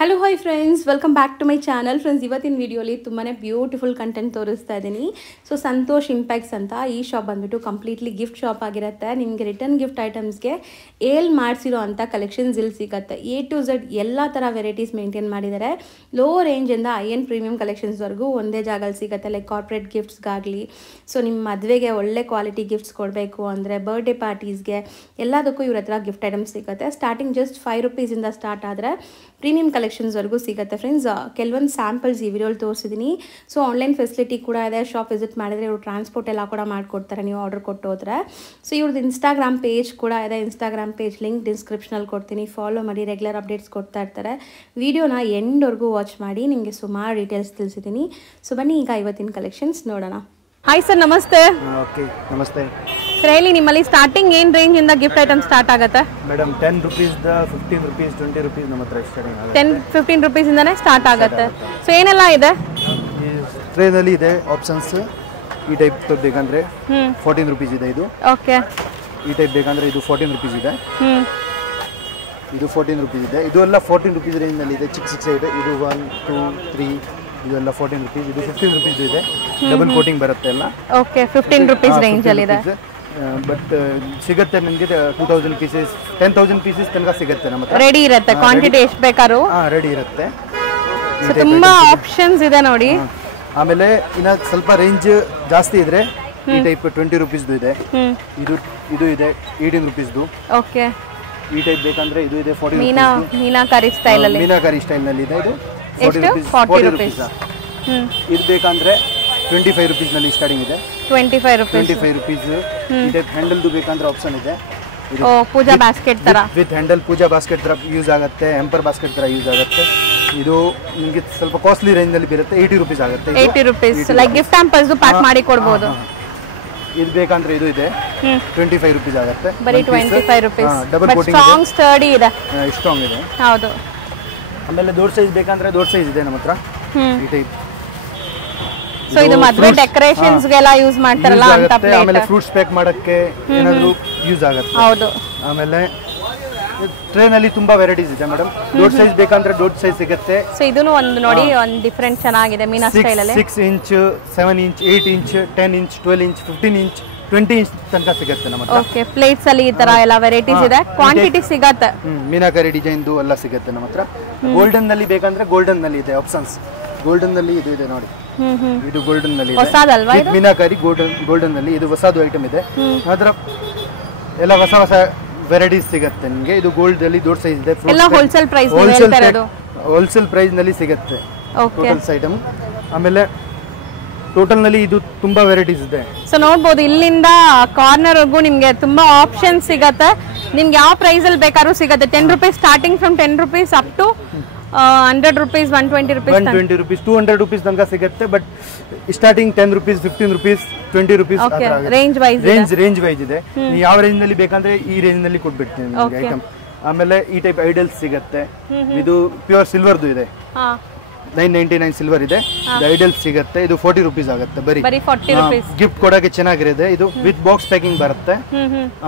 Hello hi friends, welcome back to my channel. Friends, ಇವತ್ತಿನ ವಿಡಿಯೋಲಿ ತುಂಬಾ ಬ್ಯೂಟಿಫುಲ್ ಕಂಟೆಂಟ್ ತೋರಿಸ್ತಾ ಇದ್ದೀನಿ. ಸೊ ಸಂತೋಷ್ ಇಂಪ್ಯಾಕ್ಟ್ಸ್ ಅಂತ ಈ ಶಾಪ್ ಬಂದ್ಬಿಟ್ಟು ಕಂಪ್ಲೀಟ್ಲಿ ಗಿಫ್ಟ್ ಶಾಪ್ ಆಗಿರುತ್ತೆ. ನಿಮಗೆ ರಿಟರ್ನ್ ಗಿಫ್ಟ್ ಐಟಮ್ಸ್ಗೆ ಮಾಡಿಸಿರೋ ಅಂಥ ಕಲೆಕ್ಷನ್ಸ್ ಇಲ್ಲಿ ಸಿಗುತ್ತೆ. A to Z ಎಲ್ಲ ಥರ ವೆರೈಟೀಸ್ ಮೇಂಟೈನ್ ಮಾಡಿದ್ದಾರೆ. ಲೋ ರೇಂಜಿಂದ IN ಪ್ರೀಮಿಯಂ ಕಲೆಕ್ಷನ್ಸ್ವರೆಗೂ ಒಂದೇ ಜಾಗದಲ್ಲಿ ಸಿಗುತ್ತೆ. ಲೈಕ್ ಕಾರ್ಪೊರೇಟ್ ಗಿಫ್ಟ್ಸ್ಗಾಗಲಿ, ಸೊ ನಿಮ್ಮ ಮದುವೆಗೆ ಒಳ್ಳೆ ಕ್ವಾಲಿಟಿ ಗಿಫ್ಟ್ಸ್ ಕೊಡಬೇಕು ಅಂದರೆ, ಬರ್ಡೇ ಪಾರ್ಟೀಸ್ಗೆ ಎಲ್ಲದಕ್ಕೂ ಇವ್ರ ಹತ್ರ ಗಿಫ್ಟ್ ಐಟಮ್ಸ್ ಸಿಗುತ್ತೆ. ಸ್ಟಾರ್ಟಿಂಗ್ ಜಸ್ಟ್ ₹5 ಸ್ಟಾರ್ಟ್ ಆದರೆ ಪ್ರೀಮಿಯಂ ಕಲೆಕ್ಷನ್ಸ್ವರೆಗೂ ಸಿಗುತ್ತೆ. ಫ್ರೆಂಡ್ಸ್, ಕೆಲವೊಂದು ಸ್ಯಾಂಪಲ್ಸ್ ಈ ವಿಡಿಯೋಲಿ ತೋರಿಸಿದ್ದೀನಿ. ಸೊ ಆನ್ಲೈನ್ ಫೆಸಿಲಿಟಿ ಕೂಡ ಇದೆ. ಶಾಪ್ ವಿಸಿಟ್ ಮಾಡಿದ್ರೆ ಇವರು ಟ್ರಾನ್ಸ್ಪೋರ್ಟ್ ಎಲ್ಲ ಕೂಡ ಮಾಡಿಕೊಡ್ತಾರೆ ನೀವು ಆರ್ಡರ್ ಕೊಟ್ಟು ಹೋದ್ರೆ. ಸೊ ಇವ್ರದ್ದು ಇನ್ಸ್ಟಾಗ್ರಾಮ್ ಪೇಜ್ ಕೂಡ ಇದೆ. ಇನ್ಸ್ಟಾಗ್ರಾಮ್ ಪೇಜ್ ಲಿಂಕ್ ಡಿಸ್ಕ್ರಿಪ್ಷನಲ್ಲಿ ಕೊಡ್ತೀನಿ, ಫಾಲೋ ಮಾಡಿ. ರೆಗ್ಯುಲರ್ ಅಪ್ಡೇಟ್ಸ್ ಕೊಡ್ತಾ ಇರ್ತಾರೆ. ವಿಡಿಯೋನ ಎಂಡ್ವರೆಗೂ ವಾಚ್ ಮಾಡಿ, ನಿಮಗೆ ಸುಮಾರು ಡೀಟೇಲ್ಸ್ ತಿಳಿಸಿದ್ದೀನಿ. ಸೊ ಬನ್ನಿ ಈಗ ಇವತ್ತಿನ ಕಲೆಕ್ಷನ್ಸ್ ನೋಡೋಣ. ಹಾಯ್ ಸರ್, ನಮಸ್ತೆ. ಓಕೆ, ನಮಸ್ತೆ ಸರ್. ಹೇಳಿ, ನಿಮ್ಮಲ್ಲಿ ಸ್ಟಾರ್ಟಿಂಗ್ ಏನು ರೇಂಜಿಂದ ಗಿಫ್ಟ್ ಐಟಮ್ ಸ್ಟಾರ್ಟ್ ಆಗುತ್ತೆ? ಮೇಡಮ್, ₹10, ₹15, ₹20 ನಮ್ಮ ಹತ್ರ ಸ್ಟಾರ್ಟಿಂಗ್ ಆಗುತ್ತೆ. ₹10-15 ಸ್ಟಾರ್ಟ್ ಆಗುತ್ತೆ. ಸೊ ಏನೆಲ್ಲ ಇದೆ? ಈ ಟ್ರೇನಲ್ಲಿ ಇದೆ ಆಪ್ಷನ್ಸ್. ಈ ಟೈಪ್ ಬೇಕಂದ್ರೆ ₹14 ಇದೆ. ಇದು ಓಕೆ. ಈ ಟೈಪ್ ಬೇಕಂದ್ರೆ ಇದು ₹14 ಇದೆ. ಇದು ₹14 ಇದೆ. ಇದು ಎಲ್ಲ ₹14 ರೇಂಜ್ನಲ್ಲಿ ಇದೆ. ಚಿಕ್ಕ ಇದೆ. ಇದು 1, 2, 3 ಇದೆಲ್ಲ ₹14. ಇದು ₹15 ಇದೆ. ಡಬಲ್ ಕೋಟಿಂಗ್ ಬರುತ್ತೆ ಎಲ್ಲ. ಓಕೆ, ₹15 ರೇಂಜ್ ಅಲ್ಲಿ ಇದೆ. ಬಟ್ ಸಿಗುತ್ತೆ ನಿಮಗೆ 2000 ಪೀಸಸ್ 10,000 ಪೀಸಸ್ ತನಕ ಸಿಗುತ್ತೆ ನಮ್ಮ ಹತ್ರ. ರೆಡಿ ಇರುತ್ತೆ. ಕ್ವಾಂಟಿಟಿ ಎಷ್ಟು ಬೇಕಾದ್ರೂ ರೆಡಿ ಇರುತ್ತೆ. ತುಂಬಾ ಆಪ್ಷನ್ಸ್ ಇದೆ ನೋಡಿ. ಆಮೇಲೆ ಇನ್ನ ಸ್ವಲ್ಪ ರೇಂಜ್ ಜಾಸ್ತಿ ಇದ್ರೆ ಈ ಟೈಪ್ ₹20 ಇದೆ. ಇದು ಇದೆ ₹18. ಓಕೆ. ಈ ಟೈಪ್ ಬೇಕಂದ್ರೆ ಇದು ಇದೆ ₹40. ಮೀನಾಕಾರಿ ಸ್ಟೈಲ್ ಅಲ್ಲಿ, ಮೀನಾಕಾರಿ ಸ್ಟೈಲ್ ನಲ್ಲಿ ಇದೆ. ಇದು ₹40. ಇದು ಬೇಕಂದ್ರೆ ₹25 ನಲ್ಲಿ ಸ್ಟಾರ್ಟಿಂಗ್ ಇದೆ. ₹25. ಈ ಟೈಪ್ ಹ್ಯಾಂಡಲ್ ಬೇಕಂದ್ರೆ ಆಪ್ಷನ್ ಇದೆ. ಪೂಜಾ ಬಾಸ್ಕೆಟ್ ತರ ವಿತ್ ಹ್ಯಾಂಡಲ್, ಪೂಜಾ ಬಾಸ್ಕೆಟ್ ತರ ಯೂಸ್ ಆಗುತ್ತೆ. ಎಂಪರ್ ಬಾಸ್ಕೆಟ್ ತರ ಯೂಸ್ ಆಗುತ್ತೆ. ಇದು ನಿಮಗೆ ಸ್ವಲ್ಪ ಕಾಸ್ಟ್ಲಿ ರೇಂಜ್ ಅಲ್ಲಿ ಬರುತ್ತೆ. ₹80 ಆಗುತ್ತೆ. ₹80 ಲೈಕ್ ಗಿಫ್ಟ್ ಹ್ಯಾಂಪರ್ಸ್ ಪ್ಯಾಕ್ ಮಾಡಿ ಕೊಡಬಹುದು. ಇದು ಬೇಕಂದ್ರೆ ಇದು ಇದೆ ₹25 ಆಗುತ್ತೆ. ಬರೀ ₹25. ಡಬಲ್ ಕೋಟಿಂಗ್ ಸ್ಟ್ರಾಂಗ್ ಸ್ಟರ್ಡಿ ಇದೆ. ಸ್ಟ್ರಾಂಗ್ ಇದೆ. ಹೌದು. ಆಮೇಲೆ ದೊಡ್ಡ ಸೈಜ್ ಬೇಕಂದ್ರೆ ದೊಡ್ಡ ಸೈಜ್ ಇದೆ ನಮ್ಮ ಹತ್ರ. ಈ ಟೈಪ್. ಸೊ ಇದು ಮದುವೆ ಡೆಕೋರೇಷನ್ಸ್ ಗೆಲ್ಲ ಯೂಸ್ ಮಾಡ್ತಾರಲ್ಲ ಅಂತ ಪ್ಲೇಟ್. ಆಮೇಲೆ ಫ್ರೂಟ್ಸ್ ಪ್ಯಾಕ್ ಮಾಡಕ್ಕೆ ಏನಾದರೂ ಯೂಸ್ ಆಗುತ್ತೆ. ಹೌದು. ಆಮೇಲೆ ಟ್ರೇನ್ ಅಲ್ಲಿ ತುಂಬಾ ವೆರೈಟೀಸ್ ಇದೆ ಮೇಡಮ್. ದೊಡ್ಡ ಸೈಜ್ ಬೇಕಂದ್ರೆ ದೊಡ್ಡ ಸೈಜ್ ಸಿಗುತ್ತೆ. ಸೊ ಇದನ್ನು ಒಂದು ನೋಡಿ, ಒಂದು ಡಿಫರೆಂಟ್ ಚೆನ್ನಾಗಿದೆ ಮೀನಾ ಸ್ಟೈಲ್ ಅಲ್ಲಿ. 6 inch, 7 inch, 8 inch, 10 inch, 12 inch, 15 inch, 20 inch ತನಕ ಸಿಗುತ್ತೆ ನಮ್ಮ ಹತ್ರ. ಓಕೆ. ಪ್ಲೇಟ್ಸ್ ಅಲ್ಲಿ ಈ ತರ ಎಲ್ಲ ವೆರೈಟೀಸ್ ಇದೆ. ಕ್ವಾಂಟಿಟಿ ಸಿಗುತ್ತೆ. ಮೀನಾಕರಿ ಡಿಸೈನ್ ಎಲ್ಲ ಸಿಗುತ್ತೆ ನಮ್ಮ ಹತ್ರ. ಗೋಲ್ಡನ್ ನಲ್ಲಿ ಬೇಕಂದ್ರೆ ಗೋಲ್ಡನ್ ನಲ್ಲಿ ಇದೆ ಆಪ್ಷನ್ಸ್. ಗೋಲ್ಡನ್ ನಲ್ಲಿ ಇದು ಇದೆ ನೋಡಿ. ಇದು ಗೋಲ್ಡನ್ ನಲ್ಲಿ ಇದೆ. ಮೀನಾಕರಿ ಗೋಲ್ಡನ್ ನಲ್ಲಿ ಇದು ಹೊಸದು ಐಟಮ್ ಇದೆ. ಅದರ ಎಲ್ಲ ಹೊಸ ವೆರೈಟೀಸ್ ಸಿಗುತ್ತೆ ನಿಮಗೆ. ಇದು ಗೋಲ್ಡ್ ಅಲ್ಲಿ ದೊಡ್ಡ ಸೈಜ್ ಇದೆ. ಎಲ್ಲ ಹೋಲ್ಸೇಲ್ ಪ್ರೈಸ್ ಹೋಲ್ಸೇಲ್ ಪ್ರೈಸ್ ನಲ್ಲಿ ಸಿಗುತ್ತೆ ಟೋಟಲ್ಸ್ ಐಟಮ್. ಆಮೇಲೆ ಟೋಟಲ್ ನಲ್ಲಿ ಇದು ತುಂಬಾ ವೆರೈಟೀಸ್ ಇದೆ. ಸೊ ನೋಡಬಹುದು, ಇಲ್ಲಿಂದ ಕಾರ್ನರ್ ವರೆಗೂ ನಿಮ್ಗೆ ತುಂಬಾ ಆಪ್ಷನ್ ಸಿಗತ್ತೆ. ನಿಮ್ಗೆ ಯಾವ ಪ್ರೈಸ್ ಅಲ್ಲಿ ಬೇಕಾದ್ರೂ ಸಿಗುತ್ತೆ. ₹10 ಸ್ಟಾರ್ಟಿಂಗ್ ಫ್ರಮ್ ₹10 ಅಪ್ ಟು ₹100, ₹120, ₹200 ತನಕ ಸಿಗುತ್ತೆ. ಬಟ್ ಸ್ಟಾರ್ಟಿಂಗ್ ₹10, ₹15, ₹20 ರೇಂಜ್ ವೈಸ್ ಇದೆ. ನೀವು ಯಾವ ರೇಂಜ್ ನಲ್ಲಿ ಬೇಕಂದ್ರೆ ಈ ರೇಂಜ್ ನಲ್ಲಿ ಕೊಟ್ಬಿಡ್ತೀನಿ ನಿಮಗೆ ಐಟಮ್. ಆಮೇಲೆ ಈ ಟೈಪ್ ಐಡಲ್ಸ್ ಸಿಗುತ್ತೆ. ಇದು ಪ್ಯೂರ್ ಸಿಲ್ವರ್ದು ಇದೆ. 999 ಸಿಲ್ವರ್ ಇದೆ. ಐಡಲ್ಸ್ ಸಿಗುತ್ತೆ. ಇದು ₹40 ಆಗುತ್ತೆ. ಬರೀ ಗಿಫ್ಟ್ ಕೊಡಕ್ಕೆ ಚೆನ್ನಾಗಿರುತ್ತೆ. ಇದು ವಿತ್ ಬಾಕ್ಸ್ ಪ್ಯಾಕಿಂಗ್ ಬರುತ್ತೆ.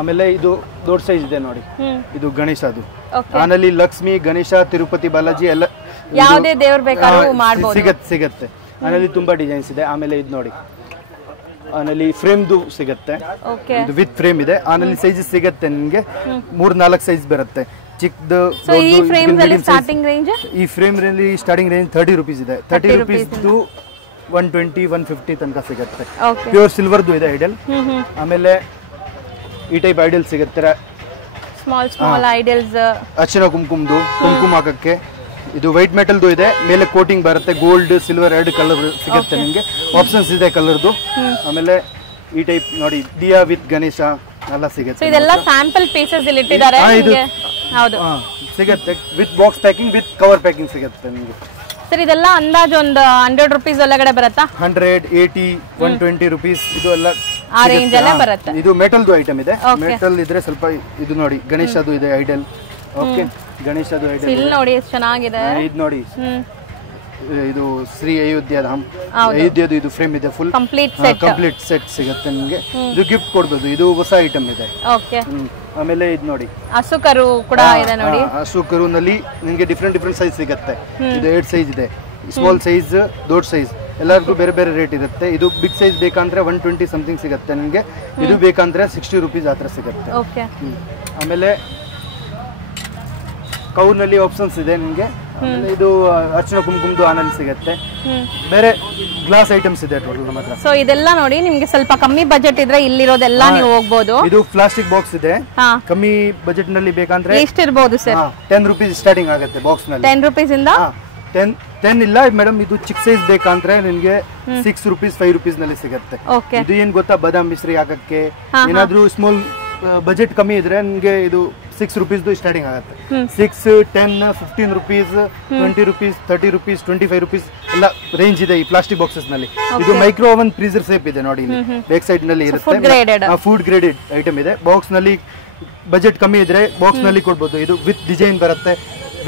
ಆಮೇಲೆ ಇದು ದೊಡ್ಡ ಸೈಜ್ ಇದೆ ನೋಡಿ. ಇದು ಗಣೇಶದು. ಆನಲ್ಲಿ ಲಕ್ಷ್ಮಿ, ಗಣೇಶ, ತಿರುಪತಿ ಬಾಲಾಜಿ ಎಲ್ಲ ಯಾವುದೇ ದೇವ್ರ ಬೇಕಾದ್ರೂ ಮಾಡಬಹುದು. ಸಿಗುತ್ತೆ. ಆನಲ್ಲಿ ತುಂಬಾ ಡಿಸೈನ್ಸ್ ಇದೆ. ಆಮೇಲೆ ಇದು ನೋಡಿ, ಆನಲ್ಲಿ ಫ್ರೇಮ್ದು ಸಿಗುತ್ತೆ. ಇದು ವಿತ್ ಫ್ರೇಮ್ ಇದೆ. ಆನಲ್ಲಿ ಸೈಜಸ್ ಸಿಗುತ್ತೆ ನಿಮಗೆ. 3-4 ಸೈಜ್ ಬರುತ್ತೆ. ಚಿಕ್ಕದು, ಈ ಫ್ರೇಮ್ ನಲ್ಲಿ ಸ್ಟಾರ್ಟಿಂಗ್ ರೇಂಜ್ ₹30 ಇದೆ. ₹30 120, 150 ತನಕ ಸಿಗುತ್ತೆ. ಪ್ಯೂರ್ ಸಿಲ್ವರ್ದು ಇದೆ ಐಡಲ್. ಆಮೇಲೆ ಈ ಟೈಪ್ ಐಡಲ್ ಸಿಗುತ್ತೆ. Small idols. ಅರ್ಚನಾ ಕುಂಕುಮದು, ಕುಂಕುಮ ಹಾಕಕ್ಕೆ. ಇದು ವೈಟ್ ಮೆಟಲ್ದು ಇದೆ. ಮೇಲೆ ಕೋಟಿಂಗ್ ಬರುತ್ತೆ. ಗೋಲ್ಡ್, ಸಿಲ್ವರ್ 2 ಕಲರ್ ಸಿಗುತ್ತೆ ನಿಮಗೆ. ಆಪ್ಷನ್ಸ್ ಇದೆ ಕಲರ್ದು. ಆಮೇಲೆ ಈ ಟೈಪ್ ನೋಡಿ, ದಿಯಾ ವಿತ್ ಗಣೇಶ ಎಲ್ಲ ಸಿಗುತ್ತೆ. ಇದೆಲ್ಲ ಸ್ಯಾಂಪಲ್ ಪೀಸಸ್ ಇಲ್ಲಿ ಇಟ್ಟಿದ್ದಾರೆ. ಹೌದು, ಸಿಗುತ್ತೆ. With box packing, with cover packing ಸಿಗುತ್ತೆ ನಿಮಗೆ. ಸರ್, ಇದೆಲ್ಲ ಅಂದಾಜು ಒಂದು ₹100 ಒಳಗಡೆ ಬರುತ್ತಾ? 100, 80, ₹120 ಇದು ಎಲ್ಲ ಆ ರೇಂಜ್ ಅಲ್ಲೇ ಬರುತ್ತೆ. ಇದು ಮೆಟಲ್ದು ಐಟಮ್ ಇದೆ. ಮೆಟಲ್ ಇದ್ರೆ ಸ್ವಲ್ಪ ಇದು ನೋಡಿ, ಗಣೇಶದು ಇದೆ ಐಡಲ್. ಓಕೆ, ಗಣೇಶದು ಐಡಲ್ ಇಲ್ಲಿ ನೋಡಿ ಎಷ್ಟು ಚೆನ್ನಾಗಿದೆ. ಇದು ನೋಡಿ, ಇದು ಶ್ರೀ ಅಯೋಧ್ಯಧಾಮ್, ಅಯೋಧ್ಯದು ಇದು ಫ್ರೇಮ್ ಇದೆ. ಫುಲ್ ಕಂಪ್ಲೀಟ್ ಸೆಟ್ ಸಿಗುತ್ತೆ ನಿಮಗೆ. ಇದು ಗಿಫ್ಟ್ ಕೊಡಬಹುದು. ಇದು ಹೊಸ ಐಟಮ್ ಇದೆ. ಓಕೆ. ಆಮೇಲೆ ಇದು ನೋಡಿ ಹಸುಕರು ಕೂಡ ಇದೆ ನೋಡಿ. ಹಸುಕರುನಲ್ಲಿ ನಿಮಗೆ ಡಿಫ್ರೆಂಟ್ ಸೈಜ್ ಸಿಗುತ್ತೆ. ಇದು 8 ಸೈಜ್ ಇದೆ, ಸ್ಮಾಲ್ ಸೈಜ್, ದೊಡ್ಡ ಸೈಜ್, ಎಲ್ಲರಿಗೂ ಬೇರೆ ಬೇರೆ ರೇಟ್ ಇರುತ್ತೆ. ಇದು ಬಿಗ್ ಸೈಜ್ ಬೇಕಂದ್ರೆ 120 ಸಮಥಿಂಗ್ ಸಿಗುತ್ತೆ ನಿಮಗೆ. ಇದು ಬೇಕಂದ್ರೆ 60 ರೂಪೀಸ್ ಆ ಥರ ಸಿಗುತ್ತೆ. ಆಮೇಲೆ ಕೌನಲ್ಲಿ ಆಪ್ಷನ್ಸ್ ಇದೆ ನಿಮಗೆ. ಆಮೇಲೆ ಇದು ಅರ್ಚನ ಕುಂಕುಮದು ಆನಲ್ಲಿ ಸಿಗುತ್ತೆ. ಬೇರೆ ಗ್ಲಾಸ್ ಐಟಮ್ಸ್ ಇದೆ ಟೋಟಲ್ ನಮ್ಮ ಹತ್ರ. ಸೊ ಇದೆಲ್ಲ ನೋಡಿ ನಿಮಗೆ ಸ್ವಲ್ಪ ಕಮ್ಮಿ ಬಜೆಟ್ ಇದ್ರೆ ಇಲ್ಲಿರೋದೆಲ್ಲ ನೀವು ಹೋಗಬಹುದು. ಇದು ಪ್ಲಾಸ್ಟಿಕ್ ಬಾಕ್ಸ್ ಇದೆ. ಕಮ್ಮಿ ಬಜೆಟ್ ನಲ್ಲಿ ಬೇಕಂದ್ರೆ ಎಷ್ಟು ಇರಬಹುದು ಸರ್? 10 ರೂಪೀಸ್ ಸ್ಟಾರ್ಟಿಂಗ್ ಆಗುತ್ತೆ ಬಾಕ್ಸ್ ನಲ್ಲಿ. 10 ರೂಪೀಸ್ ಇಂದ 10 ಇಲ್ಲ ಮೇಡಮ್. ಇದು ಚಿಕ್ಕ ಸೈಜ್ ಬೇಕಂದ್ರೆ ನಿಮಗೆ 6 ರೂಪೀಸ್ 5 ರೂಪೀಸ್ ನಲ್ಲಿ ಸಿಗುತ್ತೆ. ಇದು ಏನ್ ಗೊತ್ತಾ, ಬಾದಾಮ್ ಮಿಶ್ರಿ ಹಾಕಕ್ಕೆ ಏನಾದ್ರೂ ಸ್ಮಾಲ್ ಬಜೆಟ್ ಕಮ್ಮಿ ಇದ್ರೆ ನಿಮಗೆ ಇದು 6 ರೂಪೀಸ್ ಸ್ಟಾರ್ಟಿಂಗ್ ಆಗುತ್ತೆ. 6, 10, 15 ರೂಪೀಸ್, 20 ರೂಪೀಸ್, 30 ರೂಪೀಸ್, 25 ರೂಪೀಸ್ ಎಲ್ಲ ರೇಂಜ್ ಇದೆ ಈ ಪ್ಲಾಸ್ಟಿಕ್ ಬಾಕ್ಸಸ್ ನಲ್ಲಿ. ಇದು ಮೈಕ್ರೋ ಓವನ್ ಫ್ರೀಜರ್ ಸೇಫ್ ಇದೆ ನೋಡಿ, ಇಲ್ಲಿ ಬ್ಯಾಕ್ ಸೈಡ್ ನಲ್ಲಿ ಇರುತ್ತೆ. ಫುಡ್ ಗ್ರೇಡೆಡ್ ಐಟಮ್ ಇದೆ. ಬಾಕ್ಸ್ ನಲ್ಲಿ ಬಜೆಟ್ ಕಮ್ಮಿ ಇದ್ರೆ ಬಾಕ್ಸ್ ನಲ್ಲಿ ಕೊಡ್ಬೋದು. ಇದು ವಿತ್ ಡಿಸೈನ್ ಬರುತ್ತೆ,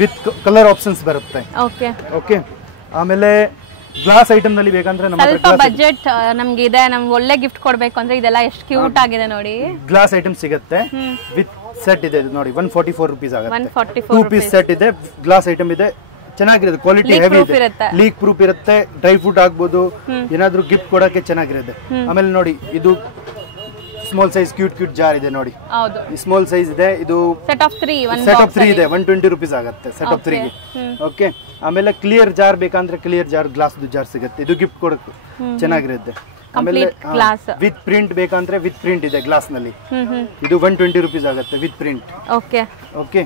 ವಿತ್ ಕಲರ್ ಆಪ್ಷನ್ಸ್ ಬರುತ್ತೆ. ಓಕೆ. ಆಮೇಲೆ ಗ್ಲಾಸ್ ಐಟಮ್ ನಲ್ಲಿ ಬೇಕಂದ್ರೆ ನಮ್ಮ ಸ್ವಲ್ಪ ಬಜೆಟ್ ನಮ್ಗೆ ಇದೆ, ನಮ್ಗೆ ಒಳ್ಳೆ ಗಿಫ್ಟ್ ಕೊಡ್ಬೇಕು ಅಂದ್ರೆ ಇದೆಲ್ಲ ಎಷ್ಟು ಕ್ಯೂಟ್ ಆಗಿದೆ ನೋಡಿ. ಗ್ಲಾಸ್ ಐಟಮ್ ಸಿಗುತ್ತೆ ವಿತ್ ಸೆಟ್ ಇದೆ ನೋಡಿ. 144 ರೂಪೀಸ್ ಆಗುತ್ತೆ. 2 ಪೀಸ್ ಸೆಟ್ ಇದೆ, ಗ್ಲಾಸ್ ಐಟಮ್ ಇದೆ, ಚೆನ್ನಾಗಿರುತ್ತೆ, ಕ್ವಾಲಿಟಿ ಹೆವಿ ಇದೆ, ಲೀಕ್ ಪ್ರೂಫ್ ಇರುತ್ತೆ, ಡ್ರೈ ಫ್ರೂಟ್ ಆಗ್ಬೋದು, ಏನಾದ್ರೂ ಗಿಫ್ಟ್ ಕೊಡಕ್ಕೆ ಚೆನ್ನಾಗಿರುತ್ತೆ. ಆಮೇಲೆ ನೋಡಿ ಇದು ಸ್ಮಾಲ್ ಸೈಜ್ ಕ್ಯೂಟ್ ಜಾರ್ ಇದೆ ನೋಡಿ. ಈ ಸ್ಮಾಲ್ ಸೈಜ್ ಇದೆ. ಇದು ಸೆಟ್ ಆಫ್ 3 ಇದೆ, 120 ರೂಪೀಸ್ ಆಗುತ್ತೆ ಸೆಟ್ ಆಫ್ 3 ಗೆ. ಓಕೆ. ಆಮೇಲೆ ಕ್ಲಿಯರ್ ಜಾರ್ ಬೇಕಂದ್ರೆ ಕ್ಲಿಯರ್ ಜಾರ್, ಗ್ಲಾಸ್ ಜಾರ್ ಸಿಗುತ್ತೆ. ಇದು ಗಿಫ್ಟ್ ಕೊಡಕ್ಕೆ ಚೆನ್ನಾಗಿರುತ್ತೆ. ಆಮೇಲೆ ವಿತ್ ಪ್ರಿಂಟ್ ಬೇಕಂದ್ರೆ ವಿತ್ ಪ್ರಿಂಟ್ ಇದೆ ಗ್ಲಾಸ್ ನಲ್ಲಿ. ಇದು 120 ರೂಪೀಸ್ ಆಗುತ್ತೆ ವಿತ್ ಪ್ರಿಂಟ್. ಓಕೆ.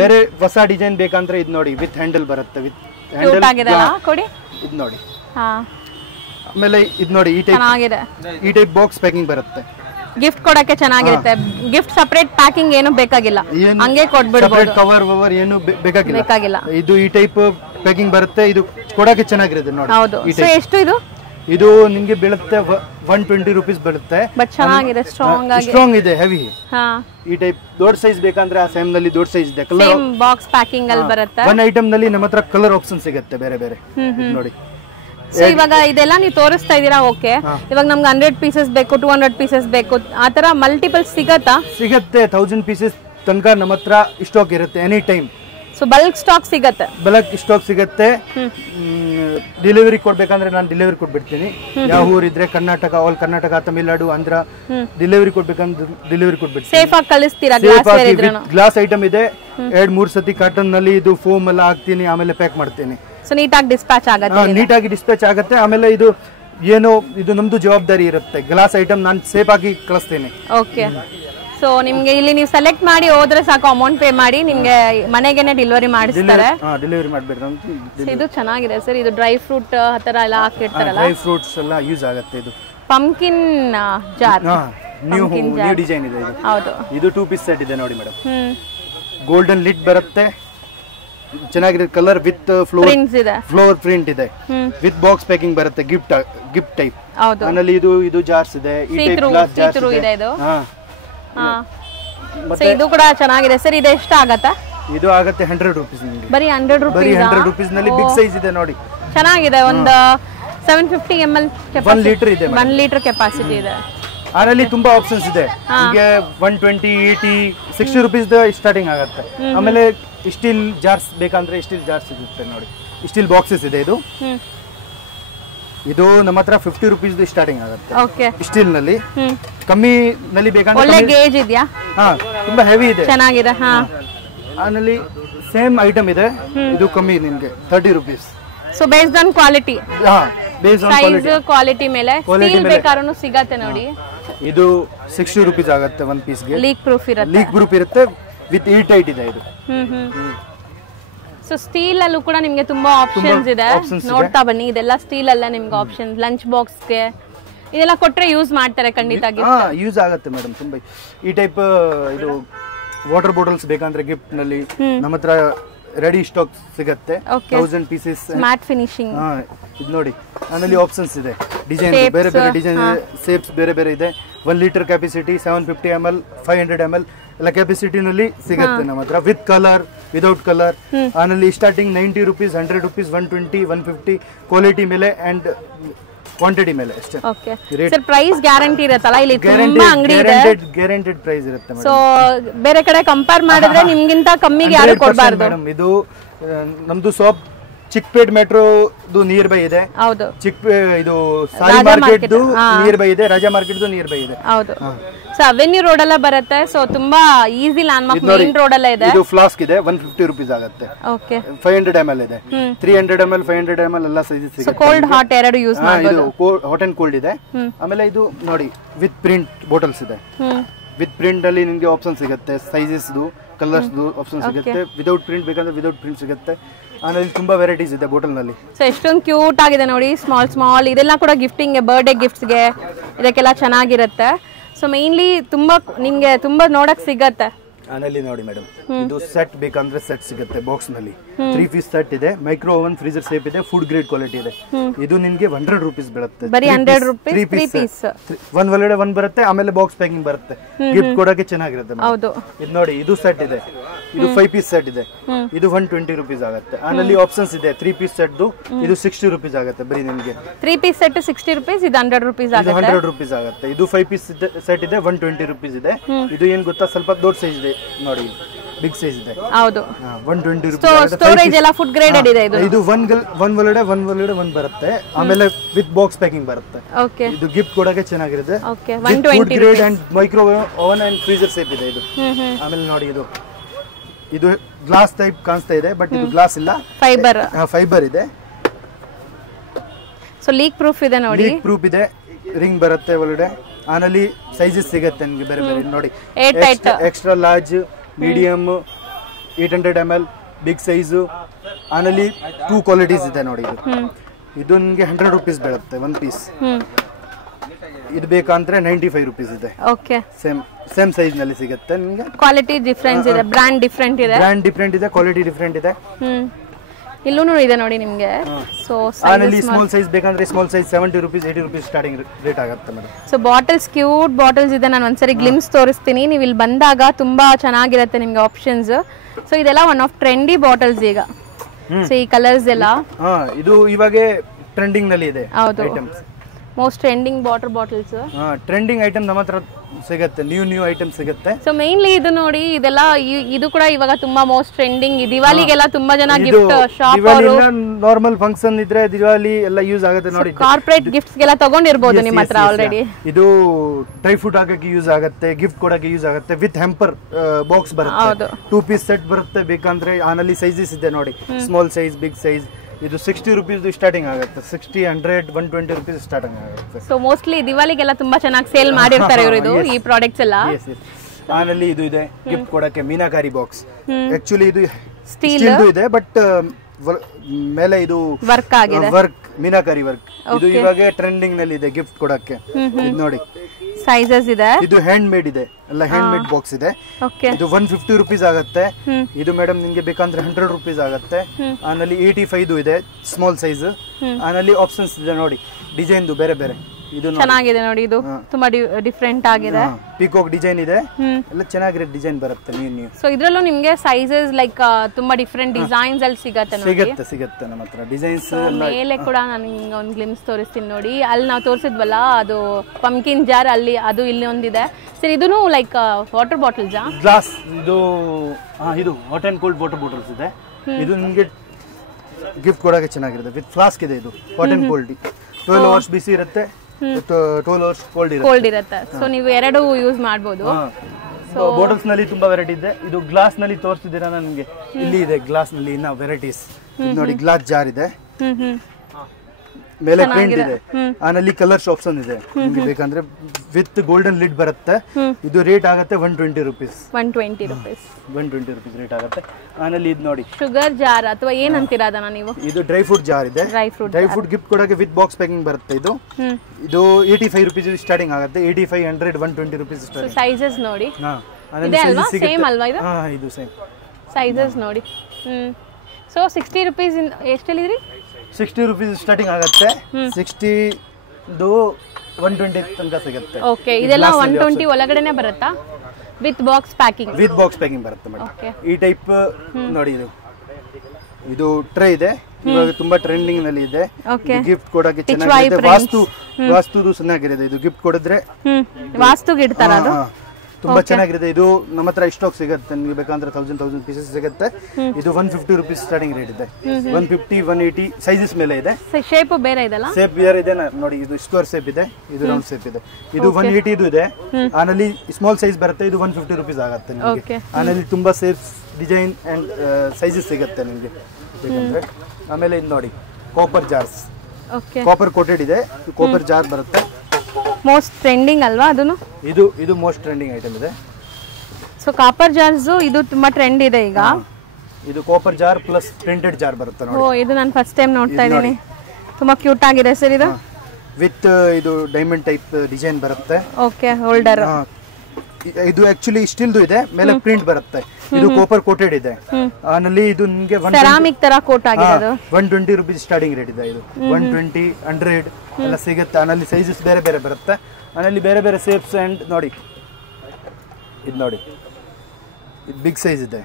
ಬೇರೆ ಹೊಸ ಡಿಸೈನ್ ಬೇಕಂದ್ರೆ ಇದು ನೋಡಿ, ವಿತ್ ಹ್ಯಾಂಡಲ್ ಬರುತ್ತೆ. ವಿತ್ ಹ್ಯಾಂಡಲ್ ಇದು ನೋಡಿ. ಆಮೇಲೆ ಇದು ನೋಡಿ, ಈ ಟೈಪ್ ಬಾಕ್ಸ್ ಪ್ಯಾಕಿಂಗ್ ಬರುತ್ತೆ. ಗಿಫ್ಟ್ ಕೊಡಕ್ಕೆ ಚೆನ್ನಾಗಿರುತ್ತೆ. ಗಿಫ್ಟ್ ಸಪರೇಟ್ ಪ್ಯಾಕಿಂಗ್ ಏನು ಬೇಕಾಗಿಲ್ಲ, ಹಂಗೆ ಕೊಡ್ಬಿಡಬಹುದು. ಕವರ್ ಏನು ಬೇಕಾಗಿಲ್ಲ. ಇದು ಈ ಟೈಪ್ ಪ್ಯಾಕಿಂಗ್ ಬರುತ್ತೆ. ಇದು ಕೊಡಕ್ಕೆ ಚೆನ್ನಾಗಿರುತ್ತೆ ನೋಡಿ. ಹೌದು. ಎಷ್ಟು ಇದು? ಇದು ನಿಮಗೆ ಬೀಳುತ್ತೆ 120 ರೂಪೀಸ್ ಬೀಳುತ್ತೆ. ಬಟ್ ಚೆನ್ನಾಗಿದೆ, ಸ್ಟ್ರಾಂಗ್ ಇದೆ, ಹೆವಿ. ಈ ಟೈಪ್ ದೊಡ್ಡ ಸೈಜ್ ಬೇಕಂದ್ರೆ ಆ ಸೇಮ್ ನಲ್ಲಿ ದೊಡ್ಡ ಸೈಜ್ ಇದೆ. ಕಲರ್ ಬಾಕ್ಸ್ ಪ್ಯಾಕಿಂಗ್ ಅಲ್ಲಿ ಬರುತ್ತೆ. ಒನ್ ಐಟಮ್ ನಲ್ಲಿ ನಮ್ಮ ಹತ್ರ ಕಲರ್ ಆಪ್ಷನ್ ಸಿಗುತ್ತೆ ಬೇರೆ ಬೇರೆ ನೋಡಿ. ಸೊ ಇವಾಗ ಇದೆಲ್ಲ ನೀವು ತೋರಿಸ್ತಾ ಇದೀರಾ. ಓಕೆ. ಇವಾಗ ನಮ್ಗೆ 100 ಪೀಸಸ್ ಬೇಕು, 200 ಪೀಸಸ್ ಬೇಕು, ಆತರ ಮಲ್ಟಿಪಲ್ ಸಿಗತ್ತಾ? ಸಿಗತ್ತೆ. 1000 ಪೀಸಸ್ ತನಕ ನಮ್ಮ ಹತ್ರ ಸ್ಟಾಕ್ ಇರುತ್ತೆ any time. So bulk stock ಸಿಗತ್ತೆ? ಬಲ್ಕ್ ಸ್ಟಾಕ್ ಸಿಗತ್ತೆ. ಡೆಲಿವರಿ ಕೊಡ್ಬೇಕಂದ್ರೆ ನಾನು ಡೆಲಿವರಿ ಕೊಟ್ಬಿಡ್ತೀನಿ. ಯಾವ ಊರಿದ್ರೆ ಕರ್ನಾಟಕ, ಆಲ್ ಕರ್ನಾಟಕ, ತಮಿಳ್ನಾಡು, ಆಂಧ್ರ ಡೆಲಿವರಿ ಕೊಡ್ಬೇಕಂದ್ರೆ ಡೆಲಿವರಿ ಕೊಟ್ಬಿಡ್ತೀನಿ. ಸೇಫ್ ಆಗಿ ಕಳಿಸ್ತೀರಾ? ಗ್ಲಾಸ್ ಐಟಮ್ ಇದೆ. 2-3 ಸತಿ ಕಾರ್ಟನ್ ನಲ್ಲಿ ಇದು ಫೋಮ್ ಎಲ್ಲ ಹಾಕ್ತೀನಿ, ಆಮೇಲೆ ಪ್ಯಾಕ್ ಮಾಡ್ತೀನಿ. ಸೊ ನೀಟಾಗಿ ಡಿಸ್ಪ್ಯಾಚ್ ಆಗುತ್ತೆ. ನೀಟಾಗಿ ಡಿಸ್ಪ್ಯಾಚ್ ಆಗುತ್ತೆ. ಆಮೇಲೆ ಇದು ಏನೋ ಇದು ನಮ್ದು ಜವಾಬ್ದಾರಿ ಇರುತ್ತೆ. ಗ್ಲಾಸ್ ಐಟಮ್ ನಾನು ಸೇಫ್ ಆಗಿ ಕಳಿಸ್ತೀನಿ. ಓಕೆ. ಸೊ ನಿಮ್ಗೆ ಇಲ್ಲಿ ನೀವು ಸೆಲೆಕ್ಟ್ ಮಾಡಿ ಹೋದ್ರೆ ಸಾಕು, ಅಮೌಂಟ್ ಪೇ ಮಾಡಿ ನಿಮ್ಗೆ ಮನೆಗೆನೆ ಡೆಲಿವರಿ ಮಾಡಿಸ್ತಾರೆ. ಡೆಲಿವರಿ ಮಾಡ್ಬಿಡ್ತಾರೆ. ಇದು ಚೆನ್ನಾಗಿದೆ ಸರ್. ಇದು ಡ್ರೈ ಫ್ರೂಟ್ ಆತರ ಎಲ್ಲ ಹಾಕಿರ್ತಾರಲ್ಲ, ಡ್ರೈ ಫ್ರೂಟ್ಸ್ ಎಲ್ಲ ಯೂಸ್ ಆಗುತ್ತೆ. ಇದು ಪಂಪ್ಕಿನ್ ಜಾರ್, ನ್ಯೂ ಡಿಸೈನ್ ಇದೆ ಇದು. ಹೌದು. ಇದು 2 ಪೀಸ್ ಸೆಟ್ ಇದೆ ನೋಡಿ ಮೇಡಮ್. ಗೋಲ್ಡನ್ ಲಿಡ್ ಬರುತ್ತೆ, ಚೆನ್ನಾಗಿದೆ. ಕಲರ್ ವಿತ್ ಫ್ಲೋರ್ ಪ್ರಿಂಟ್ ಇದೆ, ವಿತ್ ಬಾಕ್ಸ್ ಪ್ಯಾಕಿಂಗ್ ಬರುತ್ತೆ. Gift type. ಆಮೇಲೆ ಇದು ಜಾರ್ಸ್ ಇದೆ. ಈ ಟೈಪ್ ಗ್ಲಾಸ್ ಜಾರ್ಸ್ ಇದೆ. ಇದು ಕೂಡ ಚೆನ್ನಾಗಿದೆ ಸರ್. ಇದು ಎಷ್ಟು ಆಗತ್ತೆ? ಇದು ಆಗುತ್ತೆ 100 ರೂಪೀಸ್. ನಿಮಗೆ ಬರೀ 100 ರೂಪೀಸ್ ನಲ್ಲಿ ಬಿಗ್ ಸೈಜ್ ಇದೆ ನೋಡಿ. ಚೆನ್ನಾಗಿದೆ. ಒಂದು 750 ml 1 ಲೀಟರ್ ಇದೆ. 1 ಲೀಟರ್ ಕೆಪಾಸಿಟಿ ಇದೆ. ಅದರಲ್ಲಿ ತುಂಬಾ ಆಪ್ಷನ್ಸ್ ಇದೆ. ನಿಮಗೆ 120, 80, 60 ರೂಪೀಸ್ ಸ್ಟಾರ್ಟಿಂಗ್ ಆಗುತ್ತೆ. ಆಮೇಲೆ ಸ್ಟೀಲ್ ಜಾರ್ಸ್ ಬೇಕಂದ್ರೆ ಸ್ಟೀಲ್ ಜಾರ್ಸ್ ಸಿಗುತ್ತೆ ನೋಡಿ. ಸ್ಟೀಲ್ ಬಾಕ್ಸಸ್ ಇದೆ. ಇದು ನಮ್ಮ ಹತ್ರ 50 ರೂಪೀಸ್ ಸ್ಟಾರ್ಟಿಂಗ್ ಆಗುತ್ತೆ ಸ್ಟೀಲ್ ನಲ್ಲಿ. ಕಮ್ಮಿ ನಲ್ಲಿ ಬೇಕಂದ್ರೆ ಒಳ್ಳೆ ಗೇಜ್ ಇದೆಯಾ? ತುಂಬಾ ಹೆವಿ ಇದೆ, ಚೆನ್ನಾಗಿದೆ. ಆನಲ್ಲಿ ಸೇಮ್ ಐಟಮ್ ಇದೆ. ಇದು ಕಮ್ಮಿ ನಿಮಗೆ 30 rupees. So based on quality, size quality ಮೇಲೆ ಸ್ಟೀಲ್ ಬೇಕಾದ್ರೂ ಸಿಗತ್ತೆ ನೋಡಿ. ಇದು 60 ರೂಪೀಸ್ ಆಗುತ್ತೆ 1 ಪೀಸ್ಗೆ. ಲೀಕ್ ಪ್ರೂಫ್ ಇರುತ್ತೆ ವಿತ್ ಏರ್ ಟೈಟ್ ಇದೆ ಇದು. ಸೊ ಸ್ಟೀಲ್ ಅಲ್ಲೂ ಕೂಡ ನಿಮ್ಗೆ ತುಂಬಾ ಆಪ್ಷನ್ಸ್ ಇದೆ. ನೋಡ್ತಾ ಬನ್ನಿ, ಇದೆಲ್ಲ ಸ್ಟೀಲ್ ಅಲ್ಲ ನಿಮ್ಗೆ ಆಪ್ಷನ್. ಲಂಚ್ ಬಾಕ್ಸ್ ಗೆ ಇದೆಲ್ಲ ಕೊಟ್ರೆ ಯೂಸ್ ಮಾಡ್ತಾರೆ ಖಂಡಿತ. ಯೂಸ್ ಆಗುತ್ತೆ ಮೇಡಮ್ ತುಂಬಾ. ಈ ಟೈಪ್ ಇದು ವಾಟರ್ ಬಾಟಲ್ಸ್ ಬೇಕಂದ್ರೆ ಗಿಫ್ಟ್ ನಲ್ಲಿ ನಮ್ಮ ಹತ್ರ ರೆಡಿ ಸ್ಟಾಕ್ ಸಿಗುತ್ತೆ. 1000 ಪೀಸಸ್ ಮ್ಯಾಟ್ ಫಿನಿಶಿಂಗ್. ಇದು ನೋಡಿ, ಅದರಲ್ಲಿ ಆಪ್ಷನ್ಸ್ ಇದೆ. ಡಿಸೈನ್ ಬೇರೆ ಬೇರೆ ಡಿಸೈನ್ ಇದೆ, ಶೇಪ್ಸ್ ಬೇರೆ ಬೇರೆ ಇದೆ. 1 ಲೀಟರ್ ಕೆಪಾಸಿಟಿ, 750 ml, 500 ml ಎಲ್ಲ ಕೆಪಾಸಿಟಿ ನಲ್ಲಿ ಸಿಗುತ್ತೆ ನಮ್ಮ ಹತ್ರ. With colour, without colour. ಆನಲ್ಲಿ ಸ್ಟಾರ್ಟಿಂಗ್ 90 ರೂಪೀಸ್, 100 ರೂಪೀಸ್, 120, 150 ಕ್ವಾಲಿಟಿ ಮೇಲೆ ಅಂಡ್ ಕ್ವಾಂಟಿಟಿ ಮೇಲೆ ಅಷ್ಟೇ. ಓಕೆ ಸರ್, ಪ್ರೈಸ್ ಗ್ಯಾರಂಟಿ ಇರುತ್ತಲ್ಲ, ಇಲ್ಲಿ ತುಂಬಾ ಅಂಗಡಿ ಇದೆ, ಗ್ಯಾರಂಟೆಡ್ ಪ್ರೈಸ್ ಇರುತ್ತೆ. ಸೊ ಬೇರೆ ಕಡೆ ಕಂಪೇರ್ ಮಾಡಿದ್ರೆ ನಿಮ್ಗಿಂತ ಕಮ್ಮಿಗೆ ಯಾರು ಕೊಡಬಾರ್ದು ಮೇಡಮ್. ಇದು ನಮ್ದು ಶಾಪ್ ಚಿಕ್ಕಪೇಟ್ ಮೆಟ್ರೋದು ನಿಯರ್ ಬೈ ಇದೆ. ಹೌದು. ಇದು ಸಾರಿ ಮಾರ್ಕೆಟ್ ನಿಯರ್ ಬೈ ಇದೆ, ರಾಜಾ ಮಾರ್ಕೆಟ್ ನಿಯರ್ ಬೈ ಇದೆ. ಹೌದು. ಸೊ ಅವೆನ್ಯೂ ರೋಡ್ ಅಲ್ಲ ಬರುತ್ತೆ. ಸೊ ತುಂಬಾ easy land mark main road ಅಲ್ಲ ಇದೆ. ಇದು ಫ್ಲಾಸ್ಕ್ ಇದೆ, 150 ರೂಪೀಸ್ ಆಗುತ್ತೆ. ಓಕೆ. 500 ml ಇದೆ, 300 ml 500 ml ಎಲ್ಲ ಸೈಜಸ್ ಸಿಗುತ್ತೆ. ಸೊ ಕೋಲ್ಡ್ ಹಾಟ್ ಎರಡು ಯೂಸ್ ಮಾಡಬಹುದು. ಇದು ಹಾಟ್ ಅಂಡ್ ಕೋಲ್ಡ್ ಇದೆ. ಆಮೇಲೆ ಇದು ನೋಡಿ ವಿತ್ ಪ್ರಿಂಟ್ ಬಾಟಲ್ಸ್ ಇದೆ. ವಿತ್ ಪ್ರಿಂಟ್ ಅಲ್ಲಿ ನಿಮಗೆ ಆಪ್ಷನ್ ಸಿಗುತ್ತೆ, ಸೈಜಸ್ ಕಲರ್ಸ್ ಆಪ್ಷನ್ ಸಿಗುತ್ತೆ. ವಿದೌಟ್ ಪ್ರಿಂಟ್ ಬೇಕಂದ್ರೆ ವಿದೌಟ್ ಪ್ರಿಂಟ್ ಸಿಗುತ್ತೆ. ಆಮೇಲೆ ತುಂಬಾ ವೆರೈಟೀಸ್ ಇದೆ ಬಾಟಲ್ ನಲ್ಲಿ. ಸೊ ಎಷ್ಟೊಂದು ಕ್ಯೂಟ್ ಆಗಿದೆ ನೋಡಿ, ಸ್ಮಾಲ್ ಇದೆಲ್ಲ ಕೂಡ ಗಿಫ್ಟಿಂಗ್, ಬರ್ಡೇ ಗಿಫ್ಟ್ಸ್ ಗೆ ಇದಕ್ಕೆಲ್ಲ ಚೆನ್ನಾಗಿರುತ್ತೆ. ಸೊ ಮೇನ್ಲಿ ತುಂಬಾ ನಿಮ್ಗೆ ತುಂಬಾ ನೋಡಕ್ ಸಿಗತ್ತೆ. ಆನಲ್ಲಿ ನೋಡಿ ಮೇಡಮ್, ಇದು ಸೆಟ್ ಬೇಕಂದ್ರೆ ಸೆಟ್ ಸಿಗುತ್ತೆ ಬಾಕ್ಸ್ ನಲ್ಲಿ. 3 ಪೀಸ್ ಸೆಟ್ ಇದೆ, ಮೈಕ್ರೋ ಓವನ್ ಫ್ರೀಜರ್ ಸೇಫ್ ಇದೆ, ಫುಡ್ ಗ್ರೇಡ್ ಕ್ವಾಲಿಟಿ ಇದೆ. ಇದು ನಿಮಗೆ 100 ರೂಪೀಸ್ ಬೀಳುತ್ತೆ. ಬರೀ 100 ರೂಪೀಸ್ 3 ಪೀಸ್. ಒನ್ ಒಳಗಡೆ ಒನ್ ಬರುತ್ತೆ, ಆಮೇಲೆ ಬಾಕ್ಸ್ ಪ್ಯಾಕಿಂಗ್ ಬರುತ್ತೆ, ಗಿಫ್ಟ್ ಕೊಡಕ್ಕೆ ಚೆನ್ನಾಗಿರುತ್ತೆ. ಹೌದು. ಇದು ನೋಡಿ, ಇದು ಸೆಟ್ ಇದೆ, ಇದು 5 ಪೀಸ್ ಸೆಟ್ ಇದೆ, ಇದು 120 ರೂಪೀಸ್ ಆಗುತ್ತೆ. ಆನಲ್ಲಿ ಆಪ್ಷನ್ಸ್ ಇದೆ. 3 ಪೀಸ್ ಸೆಟ್ ಇದು 60 ರೂಪೀಸ್ ಆಗುತ್ತೆ ಬರೀ ನಿಮಗೆ. 3 ಪೀಸ್ ಸೆಟ್ 60 ರೂಪೀಸ್, ಇದು 100 ರೂಪೀಸ್ ಆಗುತ್ತೆ. 100 ರೂಪೀಸ್ ಆಗುತ್ತೆ. ಇದು 5 ಪೀಸ್ ಸೆಟ್ ಇದೆ, 120 ರೂಪೀಸ್ ಇದೆ. ಇದು ಏನ್ ಗೊತ್ತಾ, ಸ್ವಲ್ಪ ದೊಡ್ಡ ಸೈಜ್ ಇದೆ ನೋಡಿ, ಬಿಗ್ ಸೈಜ್ ಇದೆ. ಹೌದು. 120 ರೂಪೀಸ್. ಸ್ಟೋರೇಜ್ ಎಲ್ಲ ಫುಡ್ ಗ್ರೇಡೆಡ್ ಇದೆ. ಇದು ಒನ್ ಒಳಗಡೆ ಒನ್ ಬರುತ್ತೆ, ಆಮೇಲೆ ವಿತ್ ಬಾಕ್ಸ್ ಪ್ಯಾಕಿಂಗ್ ಬರುತ್ತೆ. ಓಕೆ. ಇದು ಗಿಫ್ಟ್ ಕೊಡಕ್ಕೆ ಚೆನ್ನಾಗಿರುತ್ತೆ. Okay. 120 grade and micro oven and freezer safe ಇದೆ ಇದು. ಆಮೇಲೆ ನೋಡಿ, ಇದು ಗ್ಲಾಸ್ ಟೈಪ್ ಕಾಣಿಸ್ತಾ ಇದೆ, ಬಟ್ ಇದು ಗ್ಲಾಸ್ ಇಲ್ಲ, ಫೈಬರ್ ಇದೆ. ಸೊ ಲೀಕ್ ಪ್ರೂಫ್ ಇದೆ ನೋಡಿ, ಲೀಕ್ ಪ್ರೂಫ್ ಇದೆ. ರಿಂಗ್ ಬರುತ್ತೆ ಒಳಗಡೆ. ಆನಲ್ಲಿ ಸೈಜಸ್ ಸಿಗುತ್ತೆ ನಿಮಗೆ ಬೇರೆ ಬೇರೆ ನೋಡಿ, extra large, medium, 800 ml, big size. ಆನಲ್ಲಿ 2 ಕ್ವಾಲಿಟೀಸ್ ಇದೆ ನೋಡಿ. ಇದು ನಿಮಗೆ 100 ರೂಪೀಸ್ ಬೀಳುತ್ತೆ 1 ಪೀಸ್. ಇದು ಬೇಕಂದ್ರೆ 95 ರೂಪೀಸ್ ಇದೆ. ಓಕೆ. ಸೇಮ್ ಸೈಜ್ ನಲ್ಲಿ ಸಿಗುತ್ತೆ ನಿಮಗೆ. ಕ್ವಾಲಿಟಿ ಡಿಫರೆನ್ಸ್ ಇದೆ, ಬ್ರಾಂಡ್ ಡಿಫರೆಂಟ್ ಇದೆ, ಕ್ವಾಲಿಟಿ ಡಿಫರೆಂಟ್ ಇದೆ. ಇಲ್ಲೂ ಇದೆ ನೋಡಿ ನಿಮಗೆ. ಸೊ ಆನಲ್ಲಿ ಸ್ಮಾಲ್ ಸೈಜ್ ಬೇಕಂದ್ರೆ small size 70 rupees 80 rupees starting rate ಆಗುತ್ತೆ madam. So bottles, cute bottles ಇದೆ. ನಾನು ಒಂದ್ಸರಿ ಗ್ಲಿಮ್ಸ್ ತೋರಿಸ್ತೀನಿ, ನೀವು ಇಲ್ಲಿ ಬಂದಾಗ ತುಂಬಾ ಚೆನ್ನಾಗಿರುತ್ತೆ ನಿಮ್ಗೆ ಆಪ್ಷನ್ಸ್. ಸೊ ಇದೆಲ್ಲ ಒನ್ ಆಫ್ ಟ್ರೆಂಡಿ ಬಾಟಲ್ಸ್ ಈಗ. ಸೊ ಈ ಕಲರ್ಸ್ ಎಲ್ಲ ಇದು ಇವಾಗ ಟ್ರೆಂಡಿಂಗ್ ನಲ್ಲಿ ಇದೆ. Items most trending water bottles, trending item ನಮ್ಮ ಹತ್ರ ಸಿಗುತ್ತೆ, ನ್ಯೂ ಐಟಮ್ ಸಿಗುತ್ತೆ. ಸೊ ಮೇನ್ಲಿ ಇದು ನೋಡಿ, ಇದೆಲ್ಲ ಇದು ಕೂಡ ಇವಾಗ ತುಂಬಾ ಮೋಸ್ಟ್ ಟ್ರೆಂಡಿಂಗ್. ದಿವಾಲಿಗೆಲ್ಲ ತುಂಬಾ ಜನ ಗಿಫ್ಟ್ ಶಾಪ್ ಅವರು ನಾರ್ಮಲ್ ಫಂಕ್ಷನ್ ಇದ್ರೆ ದಿವಾಲಿ ಎಲ್ಲ ಯೂಸ್ ಆಗುತ್ತೆ ನೋಡಿ. ಕಾರ್ಪೊರೇಟ್ ಗಿಫ್ಟ್ಸ್ ಗೆಲ್ಲ ತಗೊಂಡಿರಬಹುದು ನಿಮ್ಮ ಹತ್ರ ಆಲ್ರೆಡಿ. ಇದು ಡ್ರೈ ಫ್ರೂಟ್ ಹಾಕಕ್ಕೆ ಯೂಸ್ ಆಗುತ್ತೆ, ಗಿಫ್ಟ್ ಕೊಡಕ್ಕೆ ಯೂಸ್ ಆಗುತ್ತೆ. ವಿತ್ ಹೆಂಪರ್ ಬಾಕ್ಸ್ ಬರುತ್ತೆ, 2 ಪೀಸ್ ಸೆಟ್ ಬರುತ್ತೆ ಬೇಕಂದ್ರೆ. ಆನಲ್ಲಿ ಸೈಜಸ್ ಇದೆ ನೋಡಿ, ಸ್ಮಾಲ್ ಸೈಜ್, ಬಿಗ್ ಸೈಜ್. ಇದು 60 ರೂಪೀಸ್ ಸ್ಟಾರ್ಟಿಂಗ್ ಆಗುತ್ತೆ, 60, 100, 120 ರೂಪೀಸ್ ಸ್ಟಾರ್ಟಿಂಗ್ ಆಗುತ್ತೆ. ಸೊ ಮೋಸ್ಟ್ಲಿ ದಿವಾಲಿಗೆಲ್ಲ ತುಂಬಾ ಚೆನ್ನಾಗಿ ಸೇಲ್ ಮಾಡಿರ್ತಾರೆ ಇವರು ಈ ಪ್ರಾಡಕ್ಟ್ಸ್ ಎಲ್ಲ. ಆನಲ್ಲಿ ಇದು ಇದೆ ಗಿಫ್ಟ್ ಕೊಡಕ್ಕೆ ಮೀನಾಕಾರಿ ಬಾಕ್ಸ್. ಆಕ್ಚುಲಿ ಇದು ಸ್ಟೀಲ್ ಇದೆ, ಬಟ್ ಮೇಲೆ ಇದು ವರ್ಕ್ ಮೀನಾಕಾರಿ ವರ್ಕ್. ಇದು ಇವಾಗ ಟ್ರೆಂಡಿಂಗ್ ನಲ್ಲಿ ಇದೆ ಗಿಫ್ಟ್ ಕೊಡಕ್ಕೆ. ಇದು ನೋಡಿ, ಸೈಜಸ್ ಇದೆ. ಇದು ಹ್ಯಾಂಡ್ ಮೇಡ್ ಇದೆ, ಎಲ್ಲ ಹ್ಯಾಂಡ್ ಮೇಡ್ ಬಾಕ್ಸ್ ಇದೆ. ಇದು 150 ರೂಪೀಸ್ ಆಗುತ್ತೆ. ಇದು ಮೇಡಮ್ ನಿಮ್ಗೆ ಬೇಕಂದ್ರೆ 100 ರೂಪೀಸ್ ಆಗುತ್ತೆ. ಆನಲ್ಲಿ 85 ಇದೆ ಸ್ಮಾಲ್ ಸೈಜ್. ಆನಲ್ಲಿ ಆಪ್ಷನ್ಸ್ ಇದೆ ನೋಡಿ, ಡಿಸೈನ್ ಬೇರೆ ಬೇರೆ. ಇದು ಚೆನ್ನಾಗಿದೆ ನೋಡಿ, ಇದು ತುಂಬಾ ಡಿಫರೆಂಟ್ ಆಗಿದೆ. ಪಿಕಾಕ್ ಡಿಸೈನ್ ಇದೆ, ಎಲ್ಲ ಚೆನ್ನಾಗಿರೋ ಡಿಸೈನ್ ಬರುತ್ತೆ ನೀವು. ಸೊ ಇದ್ರಲ್ಲೂ ನಿಮ್ಗೆ ಸೈಜಸ್ ಲೈಕ್ ತುಂಬಾ ಡಿಫರೆಂಟ್ ಡಿಸೈನ್ಸ್ ಅಲ್ಲಿ ಸಿಗುತ್ತೆ ನಮ್ಮ ಹತ್ರ ಡಿಸೈನ್ಸ್. ಮೇಲೆ ಕೂಡ ನಾನು ನಿಮ್ಗೆ ಒಂದು ಗ್ಲಿಮ್ಸ್ ತೋರಿಸ್ತೀನಿ ನೋಡಿ. ಅಲ್ಲಿ ನಾವು ತೋರಿಸಿದ್ವಲ್ಲ ಅದು ಪಂಪ್ಕಿನ್ ಜಾರ್, ಅಲ್ಲಿ ಅದು ಇಲ್ಲಿ ಒಂದಿದೆ. ಸರ್ ಇದೂ ಲೈಕ್ ವಾಟರ್ ಬಾಟಲ್ಸ್, ಗ್ಲಾಸ್. ಇದು hot and cold water bottles ಇದೆ. ಇದು ನಿಮ್ಗೆ ಗಿಫ್ಟ್ ಕೊಡಕ್ಕೆ ಚೆನ್ನಾಗಿರುತ್ತೆ. ವಿತ್ ಫ್ಲಾಸ್ಕ್ ಇದೆ. ಇದು ಹಾಟ್ ಅಂಡ್ ಕೋಲ್ಡ್ 12 ಅವರ್ಸ್ ಬಿಸಿ ಇರುತ್ತೆ, 12 ಅವರ್ಸ್ ಕೋಲ್ಡ್ ಇರುತ್ತೆ. ಸೊ ನೀವು ಎರಡು ಯೂಸ್ ಮಾಡಬಹುದು. ಬಾಟಲ್ಸ್ ನಲ್ಲಿ ತುಂಬಾ ವೆರೈಟಿ ಇದೆ. ಇದು ಗ್ಲಾಸ್ ನಲ್ಲಿ ತೋರಿಸ್ತಿದ್ದೀರಾ ನನಗೆ, ಇಲ್ಲಿ ಇದೆ ಗ್ಲಾಸ್ ನಲ್ಲಿ ಇನ್ನ ವೆರೈಟೀಸ್. ನೋಡಿ, ಗ್ಲಾಸ್ ಜಾರ್ ಇದೆ, ಮೇಲೆ ಪ್ರಿಂಟ್ ಇದೆ. ಆನಲ್ಲಿ ಕಲರ್ಸ್ ಆಪ್ಷನ್ ಇದೆ ನಿಮಗೆ ಬೇಕಂದ್ರೆ. ವಿತ್ ಗೋಲ್ಡನ್ ಲಿಡ್ ಬರುತ್ತೆ. ಇದು ರೇಟ್ ಆಗುತ್ತೆ 120 ರೂಪೀಸ್. 120 ರೂಪೀಸ್ ರೇಟ್ ಆಗುತ್ತೆ. ಆನಲ್ಲಿ ಇದು ನೋಡಿ, ಶುಗರ್ ಜಾರ್ ಅಥವಾ ಏನ್ ಅಂತೀರಾ ಅದನ್ನ ನೀವು? ಇದು ಡ್ರೈ ಫ್ರೂಟ್ ಜಾರ್ ಇದೆ. ಡ್ರೈ ಫ್ರೂಟ್ ಗಿಫ್ಟ್ ಕೊಡಕ್ಕೆ ವಿತ್ ಬಾಕ್ಸ್ ಪ್ಯಾಕಿಂಗ್ ಬರುತ್ತೆ. ಇದು 85 ರೂಪೀಸ್ ಸ್ಟಾರ್ಟಿಂಗ್ ಆಗುತ್ತೆ. 85, 100, 120 ರೂಪೀಸ್ ಸ್ಟಾರ್ಟಿಂಗ್. ಸೈಜಸ್ ನೋಡಿ, ಇದೆ ಅಲ್ವಾ? ಸೇಮ್ ಅಲ್ವಾ ಇದು? ಇದು ಸೇಮ್ ಸೈಜಸ್ ನೋಡಿ. ಸೊ 60 ರೂಪೀಸ್ ಎಷ್ಟು ಹೇಳಿದ್ರಿ? 60 ರೂಪೀಸ್ ಸ್ಟಾರ್ಟಿಂಗ್ ಆಗುತ್ತೆ. 60 120 ತನಕ ಸಿಗುತ್ತೆ. ಓಕೆ, ಇದೆಲ್ಲ 120 ಒಳಗಡೆನೆ ಬರುತ್ತಾ? ವಿತ್ ಬಾಕ್ಸ್ ಪ್ಯಾಕಿಂಗ್ ಬರುತ್ತೆ ಮೇಡಮ್. ಈ ಟೈಪ್ ನೋಡಿ, ಇದು ಇದು ಟ್ರೇ ಇದೆ, ಇವಾಗ ತುಂಬಾ ಟ್ರೆಂಡಿಂಗ್ ನಲ್ಲಿ ಇದೆ. ಓಕೆ ಗಿಫ್ಟ್ ಕೊಡಕ್ಕೆ ಚೆನ್ನಾಗಿದೆ, ವಾಸ್ತುದು ಚೆನ್ನಾಗಿದೆ. ಇದು ಗಿಫ್ಟ್ ಕೊಡಿದ್ರೆ ವಾಸ್ತುಗೆ ಇಡ್ತಾರ ಅದು ತುಂಬಾ ಚೆನ್ನಾಗಿರುತ್ತೆ. ಇದು ನಮ್ಮ ಹತ್ರ ಸ್ಟಾಕ್ ಸಿಗುತ್ತೆ, ನಿಮಗೆ ಬೇಕಂದ್ರೆ 1000 ಪೀಸಸ್ ಸಿಗುತ್ತೆ. ಇದು 150 ರುಪೀಸ್ ಸ್ಟಾರ್ಟಿಂಗ್ ರೇಟ್ ಇದೆ. 150 180 ಸೈಜಸ್ ಮೇಲೆ ಇದೆ. ಶೇಪ್ ಬೇರೆ ಇದೆಲ್ಲ, ಶೇಪ್ ಬೇರೆ ಇದೆ ನೋಡಿ. ಇದು ಸ್ಕ್ವೇರ್ ಶೇಪ್ ಇದೆ, ಇದು ರೌಂಡ್ ಶೇಪ್ ಇದೆ. ಇದು 180 ಇದು ಇದೆ. ಆನಲ್ಲಿ ಸ್ಮಾಲ್ ಸೈಜ್ ಬರುತ್ತೆ, ಇದು 150 ರುಪೀಸ್ ಆಗುತ್ತೆ ನಿಮಗೆ. ಆನಲ್ಲಿ ತುಂಬಾ ಶೇಪ್ಸ್, ಡಿಸೈನ್ ಅಂಡ್ ಸೈಜಸ್ ಸಿಗುತ್ತೆ ನಿಮಗೆ ಬೇಕಂದ್ರೆ. ಆಮೇಲೆ ಇದು ನೋಡಿ ಕಾಪರ್ ಜಾರ್ಸ್, ಕಾಪರ್ ಕೋಟೆಡ್ ಇದೆ, ಕಾಪರ್ ಜಾರ್ ಬರುತ್ತೆ. ಮೋಸ್ಟ್ ಟ್ರೆಂಡಿಂಗ್ ಅಲ್ವಾ ಅದನ್ನು? ಇದು ಮೋಸ್ಟ್ ಟ್ರೆಂಡಿಂಗ್ ಐಟಮ್ ಇದೆ. ಸೊ ಕಾಪರ್ ಜಾರ್ಸ್ ಇದು ತುಂಬಾ ಟ್ರೆಂಡ್ ಇದೆ ಈಗ. ಇದು copper jar plus printed jar ಬರುತ್ತೆ ನೋಡಿ. ಇದು ನಾನು ಫಸ್ಟ್ ಟೈಮ್ ನೋಡ್ತಾ ಇದ್ದೀನಿ, ತುಂಬಾ ಕ್ಯೂಟ್ ಆಗಿದೆ ಸರ್. ಇದು ವಿತ್ ಇದು ಡೈಮಂಡ್ ಟೈಪ್ ಡಿಸೈನ್ ಬರುತ್ತೆ. Okay holder. ಇದು ಆಕ್ಚುಲಿ ಸ್ಟೀಲ್ದು ಇದೆ, ಮೇಲೆ ಪ್ರಿಂಟ್ ಬರುತ್ತೆ. ಇದು ಕಾಪರ್ ಕೋಟೆಡ್ ಇದೆ. ಆನಲ್ಲಿ ಇದು ನಿಮಗೆ ಸೆರಾಮಿಕ್ ತರ ಕೋಟ್ ಆಗಿದೆ. 120 ರುಪೀಸ್ ಸ್ಟಾರ್ಟಿಂಗ್ ರೇಟ್ ಇದೆ. ಇದು 120 100 ಎಲ್ಲ ಸಿಗುತ್ತೆ. ಆನಲ್ಲಿ ಸೈಜಸ್ ಬೇರೆ ಬೇರೆ ಬರುತ್ತೆ. ಆನಲ್ಲಿ ಬೇರೆ ಬೇರೆ ಶೇಪ್ಸ್ ಅಂಡ್ ನೋಡಿ, ಇದು ನೋಡಿ, ಇದು ಬಿಗ್ ಸೈಜ್ ಇದೆ.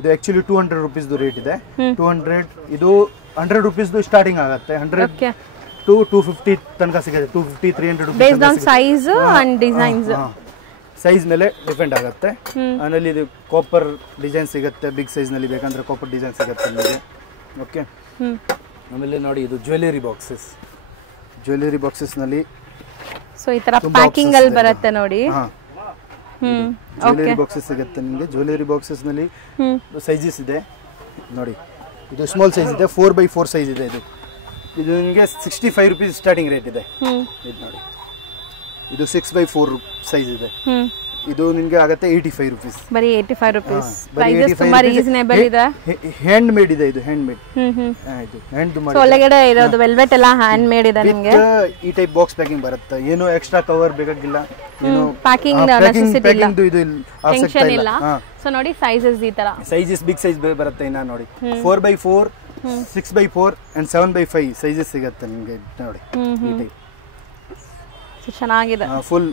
ಇದು ಆಕ್ಚುಲಿ 200 ರುಪೀಸ್ ರೇಟ್ ಇದೆ. 200 ಇದು 100 ರುಪೀಸ್ ಸ್ಟಾರ್ಟಿಂಗ್ ಆಗುತ್ತೆ. 100 to 250 ತನಕ ಸಿಗುತ್ತೆ. 250 300 rupees based on size and designs. Size ಮೇಲೆ ಡಿಪೆಂಡ್ ಆಗುತ್ತೆ. ಆಮೇಲೆ ಇದು ಕಾಪರ್ ಡಿಸೈನ್ ಸಿಗುತ್ತೆ, ಬಿಗ್ ಸೈಜ್ ನಲ್ಲಿ ಬೇಕಂದ್ರೆ ಕಾಪರ್ ಡಿಸೈನ್ ಸಿಗುತ್ತೆ ನಿಮಗೆ. ಓಕೆ, ಆಮೇಲೆ ನೋಡಿ ಇದು ಜ್ಯುವೆಲರಿ ಬಾಕ್ಸಸ್. ಜ್ಯುವೆಲರಿ ಬಾಕ್ಸಸ್ ನಲ್ಲಿ ಸೊ ಈ ತರ ಪ್ಯಾಕಿಂಗ್ ಅಲ್ಲಿ ಬರುತ್ತೆ ನೋಡಿ. ಜ್ಯುವೆಲರಿ ಬಾಕ್ಸಸ್ ಸಿಗುತ್ತೆ ನಿಮಗೆ. ಜ್ಯುವೆಲರಿ ಬಾಕ್ಸಸ್ ನಲ್ಲಿ ಸೈಜಸ್ ಇದೆ ನೋಡಿ. ಇದು ಸ್ಮಾಲ್ ಸೈಜ್ ಇದೆ, 4x4 ಸೈಜ್ ಇದೆ. ಇದು ನಿಮಗೆ 65 ರುಪೀಸ್ ಸ್ಟಾರ್ಟಿಂಗ್ ರೇಟ್ ಇದೆ. ಇದು ನೋಡಿ, ಇದು 6x4 ಸೈಜ್ ಇದೆ. ಇದು ನಿಮಗೆ ಆಗುತ್ತೆ 85 ರುಪೀಸ್. ಬರೀ 85 ರುಪೀಸ್. ಪ್ರೈಸಸ್ ತುಂಬಾ ರೀಸನೇಬಲ್ ಇದೆ. ಹ್ಯಾಂಡ್ ಮೇಡ್ ಇದೆ. ಇದು ಹ್ಯಾಂಡ್ ಮೇಡ್. ಇದು ಹ್ಯಾಂಡ್ ಮಾಡಿ. ಸೊ ಒಳಗಡೆ ಇರೋದು ವೆಲ್ವೆಟ್ ಎಲ್ಲ ಹ್ಯಾಂಡ್ ಮೇಡ್ ಇದೆ ನಿಮಗೆ. ಈ ಟೈಪ್ ಬಾಕ್ಸ್ ಪ್ಯಾಕಿಂಗ್ ಬರುತ್ತೆ. ಏನು ಎಕ್ಸ್ಟ್ರಾ ಕವರ್ ಬೇಕಾಗಿಲ್ಲ. ಏನು ಪ್ಯಾಕಿಂಗ್ ನೆಸೆಸಿಟಿ ಇಲ್ಲ. ಇದು ಅವಶ್ಯಕತೆ ಇಲ್ಲ. ಸೊ ನೋಡಿ ಸೈಜಸ್ ಈ ತರ. ಸೈಜಸ್ ಬಿಗ್ ಸೈಜ್ ಬರುತ್ತೆ. ಇನ್ನ ನೋಡಿ 4x4 6x4 and 7x5 sizes ಸಿಗುತ್ತೆ ನಿಮಗೆ ನೋಡಿ. ಈ ಟೈಪ್ ಚೆನ್ನಾಗಿದೆ. Full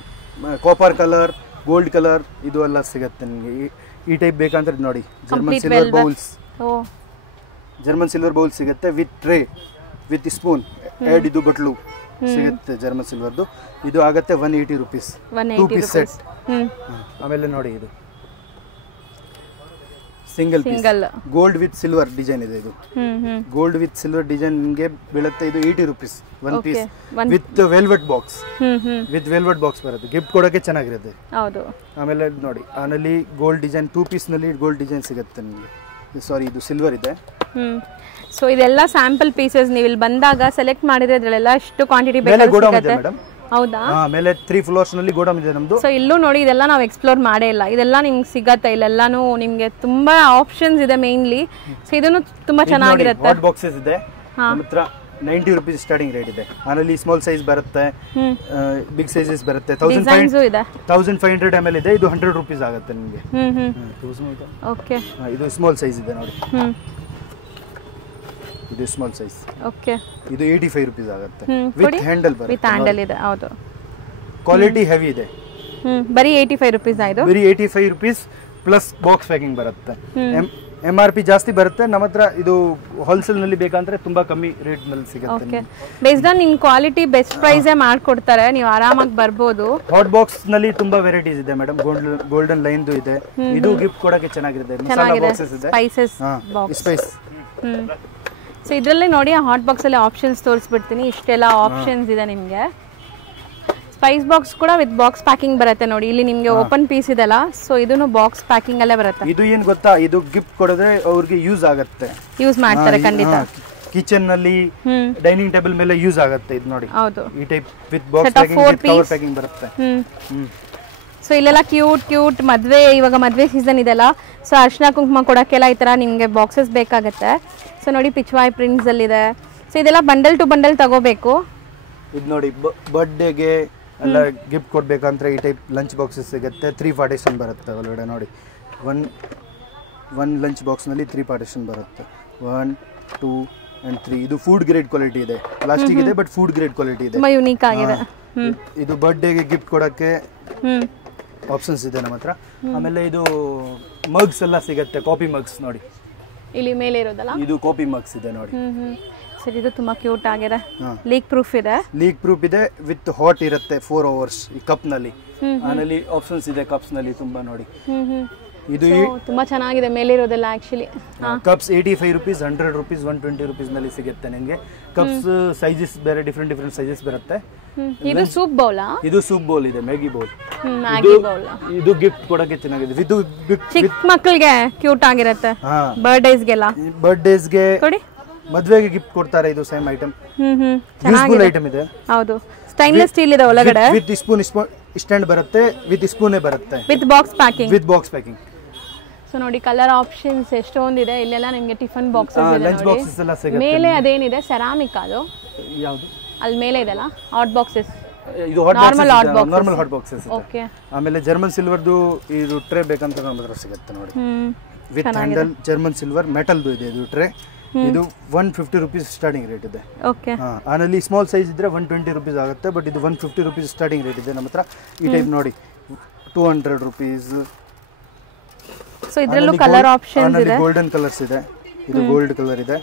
copper colour, gold colour ಇದು ಎಲ್ಲ ಸಿಗುತ್ತೆ ನಿಮಗೆ. ಈ ಟೈಪ್ ಬೇಕಂದ್ರೆ ನೋಡಿ, German silver bowls. German silver bowl ಸಿಗುತ್ತೆ with tray with spoon add. ಇದು ಬಟ್ಲು ಸಿಗುತ್ತೆ ಜರ್ಮನ್ ಸಿಲ್ವರ್ದು. ಇದು ಆಗುತ್ತೆ 180 ರುಪೀಸ್ 2 ಪೀಸ್ ಸೆಟ್. ಆಮೇಲೆ ನೋಡಿ ಇದು single gold with silver design ಇದೆ. ಇದು ಗೋಲ್ಡ್ ವಿತ್ ಸಿಲ್ವರ್ ಡಿಸೈನ್ ನಿಮಗೆ ಬೀಳುತ್ತೆ. ಇದು 80 rupees 1 piece with velvet box. With velvet box ಬರುತ್ತೆ, ಗಿಫ್ಟ್ ಕೊಡೋಕೆ ಚೆನ್ನಾಗಿರುತ್ತೆ. ಹೌದು. ಆಮೇಲೆ ನೋಡಿ ಆನಲ್ಲಿ ಗೋಲ್ಡ್ ಡಿಸೈನ್ 2 ಪೀಸ್ ನಲ್ಲಿ ಗೋಲ್ಡ್ ಡಿಸೈನ್ ಸಿಗುತ್ತೆ ನಿಮಗೆ. ಸಾರಿ, ಇದು ಸಿಲ್ವರ್ ಇದೆ. ಸೊ ಇದೆಲ್ಲ ಸ್ಯಾಂಪಲ್ ಪೀಸಸ್. ನೀವು ಇಲ್ಲಿ ಬಂದಾಗ ಸೆಲೆಕ್ಟ್ ಮಾಡಿದ್ರೆ ಇದೆಲ್ಲ ಎಷ್ಟು ಕ್ವಾಂಟಿಟಿ ಬೇಕಾಗುತ್ತೆ. ಹೌದಾ? ಮೇಲೆ 3 ಫ್ಲೋರ್ಸ್ ನಲ್ಲಿ ಗೋಡೌನ್ ಇದೆ ನಮ್ದು. ಸೊ ಇಲ್ಲೂ ನೋಡಿ ಇದೆಲ್ಲ ನಾವು ಎಕ್ಸ್ಪ್ಲೋರ್ ಮಾಡೇ ಇಲ್ಲ. ಇದೆಲ್ಲ ನಿಮ್ಗೆ ಸಿಗತ್ತೆ ಇಲ್ಲೆಲ್ಲಾನು. ನಿಮ್ಗೆ ತುಂಬಾ ಆಪ್ಷನ್ಸ್ ಇದೆ ಮೇನ್ಲಿ. ಸೊ ಇದನ್ನು ತುಂಬಾ ಚೆನ್ನಾಗಿರುತ್ತೆ. ಹಾಟ್ ಬಾಕ್ಸಸ್ ಇದೆ ನಮ್ಮ ಹತ್ರ. 90 ರುಪೀಸ್ ಸ್ಟಾರ್ಟಿಂಗ್ ರೇಟ್ ಇದೆ. ಆನಲ್ಲಿ ಸ್ಮಾಲ್ ಸೈಜ್ ಬರುತ್ತೆ, ಬಿಗ್ ಸೈಜಸ್ ಬರುತ್ತೆ. 1500 ml ಇದೆ. ಇದು 100 ರುಪೀಸ್ ಆಗುತ್ತೆ ನಿಮಗೆ. ಓಕೆ, ಇದು ಸ್ಮಾಲ್ ಸೈಜ್ ಇದೆ ನೋಡಿ. ಇದು ಸ್ಮಾಲ್ ಸೈಜ್. ಓಕೆ, ಇದು 85 ರುಪೀಸ್ ಆಗುತ್ತೆ. ವಿತ್ ಹ್ಯಾಂಡಲ್ ಬರುತ್ತೆ. ವಿತ್ ಹ್ಯಾಂಡಲ್ ಇದೆ. ಹೌದು, ಕ್ವಾಲಿಟಿ ಹೆವಿ ಇದೆ. ಬರೀ 85 ರುಪೀಸ್ ಆಯ್ತು. ಬರೀ 85 ರುಪೀಸ್ ಪ್ಲಸ್ ಬಾಕ್ಸ್ ಪ್ಯಾಕಿಂಗ್ ಬರುತ್ತೆ. MRP ಜಾಸ್ತಿ ಬರುತ್ತೆ ನಮ್ಮ ಹತ್ರ. ಇದು ಹೋಲ್ಸೇಲ್ ನಲ್ಲಿ ಬೇಕಂದ್ರೆ ತುಂಬಾ ಕಮ್ಮಿ ರೇಟ್ ನಲ್ಲಿ ಸಿಗುತ್ತೆ. ಓಕೆ, ಬೇಸ್ಡ್ ಆನ್ ನಿಮ್ ಕ್ವಾಲಿಟಿ ಬೆಸ್ಟ್ ಪ್ರೈಸ್ ಮಾಡ್ಕೊಡ್ತಾರೆ, ನೀವು ಆರಾಮಾಗಿ ಬರ್ಬೋದು. ಹಾಟ್ ಬಾಕ್ಸ್ ನಲ್ಲಿ ತುಂಬಾ ವೆರೈಟೀಸ್ ಇದೆ ಮೇಡಮ್. ಗೋಲ್ಡನ್ ಲೈನ್ ಇದೆ. ಇದು ಗಿಫ್ಟ್ ಕೊಡಕ್ಕೆ ಚೆನ್ನಾಗಿದೆ. ಮಸಾಲಾ ಬಾಕ್ಸಸ್ ಇದೆ, ಸ್ಪೈಸಸ್ ಬಾಕ್ಸ್, ಸ್ಪೈಸ್. ಸೊ ಇದರಲ್ಲಿ ನೋಡಿ ಹಾಟ್ ಬಾಕ್ಸ್ ಅಲ್ಲಿ ಆಪ್ಷನ್ಸ್ ತೋರಿಸ್ಬಿಡ್ತೀನಿ. ಇಷ್ಟೆಲ್ಲ ಆಪ್ಷನ್ಸ್ ಇದೆ ನಿಮಗೆ. ಸ್ಪೈಸ್ ಬಾಕ್ಸ್ ಕೂಡ ವಿತ್ ಬಾಕ್ಸ್ ಪ್ಯಾಕಿಂಗ್ ಬರುತ್ತೆ ನೋಡಿ. ಇಲ್ಲಿ ನಿಮಗೆ ಓಪನ್ ಪೀಸ್ ಇದೆಲ್ಲ. ಸೊ ಇದನ್ನು ಬಾಕ್ಸ್ ಪ್ಯಾಕಿಂಗ್ ಅಲ್ಲೇ ಬರುತ್ತೆ. ಇದು ಏನ್ ಗೊತ್ತಾ, ಇದು ಗಿಫ್ಟ್ ಕೊಡೋದ್ರೆ ಅವ್ರಿಗೆ ಯೂಸ್ ಆಗುತ್ತೆ. ಯೂಸ್ ಮಾಡ್ತಾರೆ ಖಂಡಿತ. ಕಿಚನ್ ನಲ್ಲಿ ಡೈನಿಂಗ್ ಟೇಬಲ್ ಮೇಲೆ ಯೂಸ್ ಆಗುತ್ತೆ. ಇದು ನೋಡಿ. ಹೌದು, ಈ type with box packing with cover packing ಬರುತ್ತೆ. ಸೊ ಇಲ್ಲೆಲ್ಲ ಕ್ಯೂಟ್ ಮದ್ವೆ, ಇವಾಗ ಮದ್ವೆ ಸೀಸನ್ ಇದೆಲ್ಲ. ಸೊ ಅರ್ಶಿನ ಕುಂಕುಮ ಕೊಡೋಕ್ಕೆಲ್ಲ ಈ ತರ ನಿಮಗೆ ಬಾಕ್ಸಸ್ ಬೇಕಾಗುತ್ತೆ. ಸೊ ನೋಡಿ ಪಿಚ್ವಾಯ್ ಪ್ರಿಂಟ್ಸ್ ಅಲ್ಲಿ ಇದೆ. ಸೊ ಇದೆಲ್ಲ ಬಂಡಲ್ ಟು ಬಂಡಲ್ ತಗೋಬೇಕು. ಇದು ನೋಡಿ ಬರ್ತ್ಡೇಗೆ ಎಲ್ಲ ಗಿಫ್ಟ್ ಕೊಡ್ಬೇಕಂದ್ರೆ ಈ ಟೈಪ್ ಲಂಚ್ ಬಾಕ್ಸಸ್ ಸಿಗುತ್ತೆ. 3 ಪಾರ್ಟಿಷನ್ ಬರುತ್ತೆ ಒಳಗಡೆ ನೋಡಿ. ಒನ್ ಲಂಚ್ ಬಾಕ್ಸ್ ನಲ್ಲಿ 3 ಪಾರ್ಟಿಷನ್ ಬರುತ್ತೆ. 1 2 and 3. ಇದು ಫುಡ್ ಗ್ರೇಡ್ ಕ್ವಾಲಿಟಿ ಇದೆ. ಪ್ಲಾಸ್ಟಿಕ್ ಇದೆ ಬಟ್ ಫುಡ್ ಗ್ರೇಡ್ ಕ್ವಾಲಿಟಿ ಇದೆ. ತುಂಬಾ ಯೂನಿಕ್ ಆಗಿದೆ. ಇದು ಬರ್ತ್ಡೇಗೆ ಗಿಫ್ಟ್ ಕೊಡಕ್ಕೆ ಆಪ್ಷನ್ಸ್ ಇದೆ ನಮ್ಮ ಹತ್ರ. ಆಮೇಲೆ ಇದು ಮಗ್ಸ್ ಎಲ್ಲ ಸಿಗುತ್ತೆ, ಕಾಫಿ ಮಗ್ಸ್ ನೋಡಿ. ಇಲ್ಲಿ ಮೇಲೆ ಇರೋದಲ್ಲ ಇದು ಕಾಪಿ ಮಾರ್ಕ್ಸ್ ಇದೆ ನೋಡಿ. ಸರ್ ಇದು ತುಂಬಾ ಕ್ಯೂಟ್ ಆಗಿದೆ. ಲೀಕ್ ಪ್ರೂಫ್ ಇದೆ. ಲೀಕ್ ಪ್ರೂಫ್ ಇದೆ ವಿತ್ ಹಾಟ್ ಇರುತ್ತೆ 4 hours ಈ ಕಪ್ ನಲ್ಲಿ. ಆಮೇಲೆ ಆಪ್ಷನ್ಸ್ ಇದೆ ಕಪ್ಸ್ ನಲ್ಲಿ ತುಂಬಾ ನೋಡಿ. ಇದು ತುಂಬಾ ಚೆನ್ನಾಗಿದೆ ಮೇಲೆ ಇರೋದೆಲ್ಲ actually. Cups 85 rupees, 100 rupees, 120 rupees ನಲ್ಲಿ ಸಿಗುತ್ತೆ ನಿಮಗೆ. ಕಪ್ಸ್ ಸೈಜಸ್ ಬೇರೆ ಡಿಫರೆಂಟ್ ಸೈಜಸ್ ಬರುತ್ತೆ. ಇದು ಸೂಪ್ ಬೌಲ್. ಇದು ಸೂಪ್ ಬೌಲ್ ಇದೆ, ಮ್ಯಾಗಿ ಬೌಲ್. ಮ್ಯಾಗಿ ಬೌಲ್ ಇದು ಗಿಫ್ಟ್ ಕೊಡಕ್ಕೆ ಚೆನ್ನಾಗಿದೆ. ಇದು ಚಿಕ್ಕ ಮಕ್ಕಳಿಗೆ ಕ್ಯೂಟ್ ಆಗಿರುತ್ತೆ. ಬರ್ತ್ಡೇಸ್ಗೆ ಕೊಡಿ, ಮದುವೆಗೆ ಗಿಫ್ಟ್ ಕೊಡ್ತಾರೆ. ಇದು ಸೇಮ್ ಐಟಮ್. ಯೂಸ್ಫುಲ್ ಐಟಮ್ ಇದೆ. ಹೌದು, ಸ್ಟೈನ್ಲೆಸ್ ಸ್ಟೀಲ್ ಇದೆ ಒಳಗಡೆ. ವಿತ್ ಸ್ಪೂನ್ ಸ್ಟ್ಯಾಂಡ್ ಬರುತ್ತೆ, ವಿತ್ ಸ್ಪೂನೇ ಬರುತ್ತೆ, ವಿತ್ ಬಾಕ್ಸ್ ಪ್ಯಾಕಿಂಗ್. ಸೊ ನೋಡಿ ಕಲರ್ ಆಪ್ಷನ್ಸ್ ಎಷ್ಟೊಂದಿದೆ. ಇಲ್ಲೆಲ್ಲ ನಿಮಗೆ ಟಿಫನ್ ಬಾಕ್ಸಸ್ ಇದೆ ನೋಡಿ. ಮೇಲೆ ಅದೇನಿದೆ ಸೆರಾಮಿಕ್ ಅದು ಯಾವುದು ಅಲ್ಲಿ ಮೇಲೆ ಇದೆಲ್ಲ ಹಾಟ್ ಬಾಕ್ಸಸ್. ಇದು ನಾರ್ಮಲ್ ಹಾಟ್ ಬಾಕ್ಸಸ್. ಓಕೆ. ಆಮೇಲೆ ಜರ್ಮನ್ ಸಿಲ್ವರ್ದು ಇದು ಟ್ರೇ ಬೇಕಂತ ನಮ್ಮ ಹತ್ರ ಸಿಗುತ್ತೆ ನೋಡಿ. ವಿತ್ ಹ್ಯಾಂಡಲ್ ಜರ್ಮನ್ ಸಿಲ್ವರ್ ಮೆಟಲ್ದು ಇದೆ ಇದು ಟ್ರೇ. ಇದು 150 rupees ಸ್ಟಾರ್ಟಿಂಗ್ ರೇಟ್ ಇದೆ. ಓಕೆ. ಆನಲ್ಲಿ ಸ್ಮಾಲ್ ಸೈಜ್ ಇದ್ರೆ 120 rupees ಆಗುತ್ತೆ, ಬಟ್ ಇದು 150 rupees ಸ್ಟಾರ್ಟಿಂಗ್ ರೇಟ್ ಇದೆ ನಮ್ಮ ಹತ್ರ. ಈ ಟೈಪ್ ನೋಡಿ 200 rupees. ಸೊ ಇದರಲ್ಲೂ ಕಲರ್ ಆಪ್ಷನ್ಸ್ ಇದೆ. ಗೋಲ್ಡನ್ ಕಲರ್ಸ್ ಇದೆ, ಇದು ಗೋಲ್ಡ್ ಕಲರ್ ಇದೆ.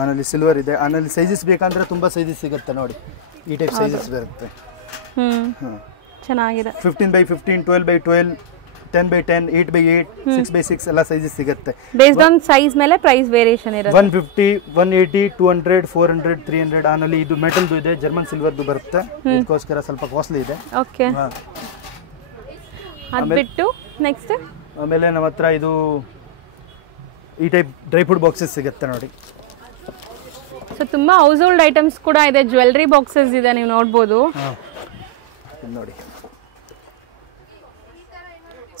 ಆನಲ್ಲಿ ಸಿಲ್ವರ್ ಇದೆ. ಆನಲ್ಲಿ ಸೈಜಸ್ ಬೇಕಂದ್ರೆ ತುಂಬಾ ಸೈಜಸ್ ಸಿಗುತ್ತೆ ನೋಡಿ. ಈ ಟೈಪ್ ಸೈಜಸ್ ಬರುತ್ತೆ. ಚೆನ್ನಾಗಿದೆ. 15x15, 12x12, 10x10, 8x8, 6x6 ಎಲ್ಲ ಸೈಜಸ್ ಸಿಗುತ್ತೆ. ಬೇಸ್ಡ್ ಆನ್ ಸೈಜ್ ಮೇಲೆ ಪ್ರೈಸ್ ವೇರಿಯೇಷನ್ ಇರುತ್ತೆ. 150, 180, 200, 400, 300. ಆನಲ್ಲಿ ಇದು ಮೆಟಲ್ದು ಇದೆ, ಜರ್ಮನ್ ಸಿಲ್ವರ್ದು ಬರುತ್ತೆ. ಇದಕ್ಕೋಸ್ಕರ ಸ್ವಲ್ಪ ಕಾಸ್ಟ್ಲಿ ಇದೆ. ಓಕೆ. ಅದು ಬಿಟ್ಟು ನೆಕ್ಸ್ಟ್ ಆಮೇಲೆ ನಮ್ಮ ಹತ್ರ ಇದು ಈ ಟೈಪ್ ಡ್ರೈ ಫ್ರೂಟ್ ಬಾಕ್ಸಸ್ ಸಿಗುತ್ತೆ ನೋಡಿ. ಸೊ ತುಂಬಾ ಹೌಸ್ ಹೋಲ್ಡ್ ಐಟಮ್ಸ್ ಕೂಡ ಇದೆ. ಜ್ಯುವೆಲ್ಲರಿ ಬಾಕ್ಸಸ್ ಇದೆ, ನೀವು ನೋಡಬಹುದು ನೋಡಿ.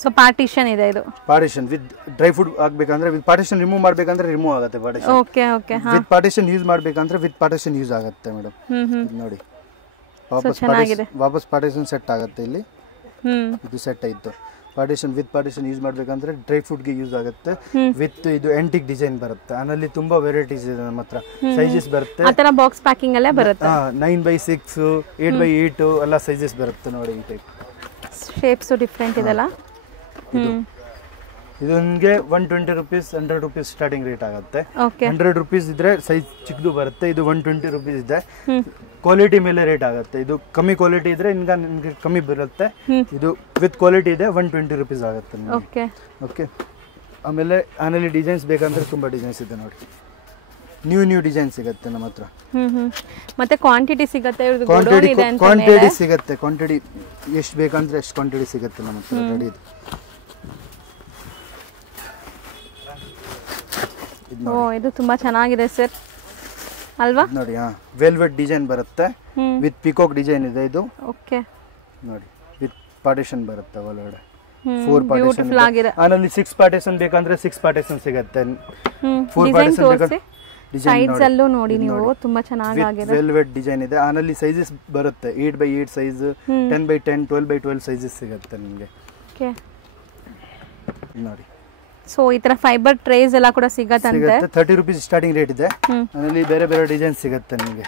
ಸೊ ಪಾರ್ಟಿಷನ್ ಇದೆ. ಇದು ಪಾರ್ಟಿಷನ್ ವಿತ್ ಡ್ರೈ ಫ್ರೂಟ್ ಆಗಬೇಕಂದ್ರೆ ವಿತ್ ಪಾರ್ಟಿಷನ್ ರಿಮೂವ್ ಮಾಡಬೇಕಂದ್ರೆ ರಿಮೂವ್ ಆಗುತ್ತೆ partition. Okay okay. With partition use ಮಾಡಬೇಕಂದ್ರೆ ವಿತ್ ಪಾರ್ಟಿಷನ್ ಯೂಸ್ ಆಗುತ್ತೆ ಮೇಡಮ್. ನೋಡಿ ವಾಪಸ್ ಪಾರ್ಟಿಷನ್ ಸೆಟ್ ಆಗುತ್ತೆ ಇಲ್ಲಿ. ಇದು ಸೆಟ್ ಆಯ್ತು. ಪಾರ್ಟಿಷನ್ ವಿತ್ ಪಾರ್ಟಿಷನ್ ಯೂಸ್ ಮಾಡಬೇಕಂದ್ರೆ ಡ್ರೈ ಫ್ರೂಟ್ ಗೆ ಯೂಸ್ ಆಗುತ್ತೆ. ವಿತ್ ಇದು ಆಂಟಿಕ್ ಡಿಸೈನ್ ಬರುತ್ತೆ. ಆನಲ್ಲಿ ತುಂಬಾ ವೆರೈಟೀಸ್ ಇದೆ ನಮ್ಮ ಹತ್ರ. ಸೈಜಸ್ ಬರುತ್ತೆ, ಆ ತರ ಬಾಕ್ಸ್ ಪ್ಯಾಕಿಂಗ್ ಅಲ್ಲೇ ಬರುತ್ತೆ. 9x6, 8x8 ಎಲ್ಲ ಸೈಜಸ್ ಬರುತ್ತೆ ನೋಡಿ. ಈ ಟೈಪ್ ಶೇಪ್ಸ್ ಡಿಫರೆಂಟ್ ಇದೆಲ್ಲ. ಇದು ನಿಮಗೆ 120 rupees, 100 rupees ಸ್ಟಾರ್ಟಿಂಗ್ ರೇಟ್ ಆಗುತ್ತೆ. 100 rupees ಇದ್ರೆ ಸೈಜ್ ಚಿಕ್ಕದು ಬರುತ್ತೆ. ಇದು 120 rupees ಇದೆ. ಕ್ವಾಲಿಟಿ ಮೇಲೆ ರೇಟ್ ಆಗುತ್ತೆ. ಇದು ಕಮ್ಮಿ ಕ್ವಾಲಿಟಿ ಇದ್ರೆ ನಿಮಗೆ ಕಮ್ಮಿ ಬರುತ್ತೆ. ಇದು ವಿತ್ ಕ್ವಾಲಿಟಿ ಇದೆ 120 rupees ಆಗುತ್ತೆ. Okay okay. ಆಮೇಲೆ ಆನಲ್ಲಿ ಡಿಸೈನ್ಸ್ ಬೇಕಂದ್ರೆ ತುಂಬಾ ಡಿಸೈನ್ಸ್ ಇದೆ ನೋಡಿ. ನ್ಯೂ ಡಿಸೈನ್ ಸಿಗುತ್ತೆ ನಮ್ಮ ಹತ್ರ. ಮತ್ತೆ ಕ್ವಾಂಟಿಟಿ ಸಿಗುತ್ತೆ. ಕ್ವಾಂಟಿಟಿ ಸಿಗುತ್ತೆ. ಕ್ವಾಂಟಿಟಿ ಎಷ್ಟು ಬೇಕಂದ್ರೆ ಎಷ್ಟು ಕ್ವಾಂಟಿಟಿ ಸಿಗುತ್ತೆ ನಮ್ಮ ಹತ್ರ ರೆಡಿ ಇದೆ. ಇದು ತುಂಬಾ ಚೆನ್ನಾಗಿದೆ ಸರ್ ಅಲ್ವಾ ನೋಡಿ. ವೆಲ್ವೆಟ್ ಡಿಸೈನ್ ಬರುತ್ತೆ, ವಿತ್ ಪಿಕಾಕ್ ಡಿಸೈನ್ ಇದೆ ಇದು. ಓಕೆ ನೋಡಿ, ವಿತ್ ಪಾರ್ಟಿಷನ್ ಬರುತ್ತೆ ಒಳಗಡೆ. 4 ಪಾರ್ಟಿಷನ್ ಆನಲ್ಲಿ 6 ಪಾರ್ಟಿಷನ್ ಬೇಕಂದ್ರೆ 6 ಪಾರ್ಟಿಷನ್ ಸಿಗುತ್ತೆ. 4 ಪಾರ್ಟಿಷನ್ ಬೇಕಂದ್ರೆ ಸೈಡ್ಸ್ ಅಲ್ಲೂ ನೋಡಿ ನೀವು ತುಂಬಾ ಚೆನ್ನಾಗಿದೆ. ವೆಲ್ವೆಟ್ ಡಿಸೈನ್ ಇದೆ. ಆನಲ್ಲಿ ಸೈಜಸ್ ಬರುತ್ತೆ 8x8 size, 10x10, 12x12 sizes ಸಿಗುತ್ತೆ ನಿಮಗೆ. ಓಕೆ ನೋಡಿ. ಸೊ ಈ ತರ ಫೈಬರ್ ಟ್ರೇಸ್ ಎಲ್ಲ ಕೂಡ ಸಿಗುತ್ತೆ. 30 rupees ಸ್ಟಾರ್ಟಿಂಗ್ ರೇಟ್ ಇದೆ. ಅದರಲ್ಲಿ ಬೇರೆ ಡಿಸೈನ್ ಸಿಗುತ್ತೆ ನಿಮಗೆ.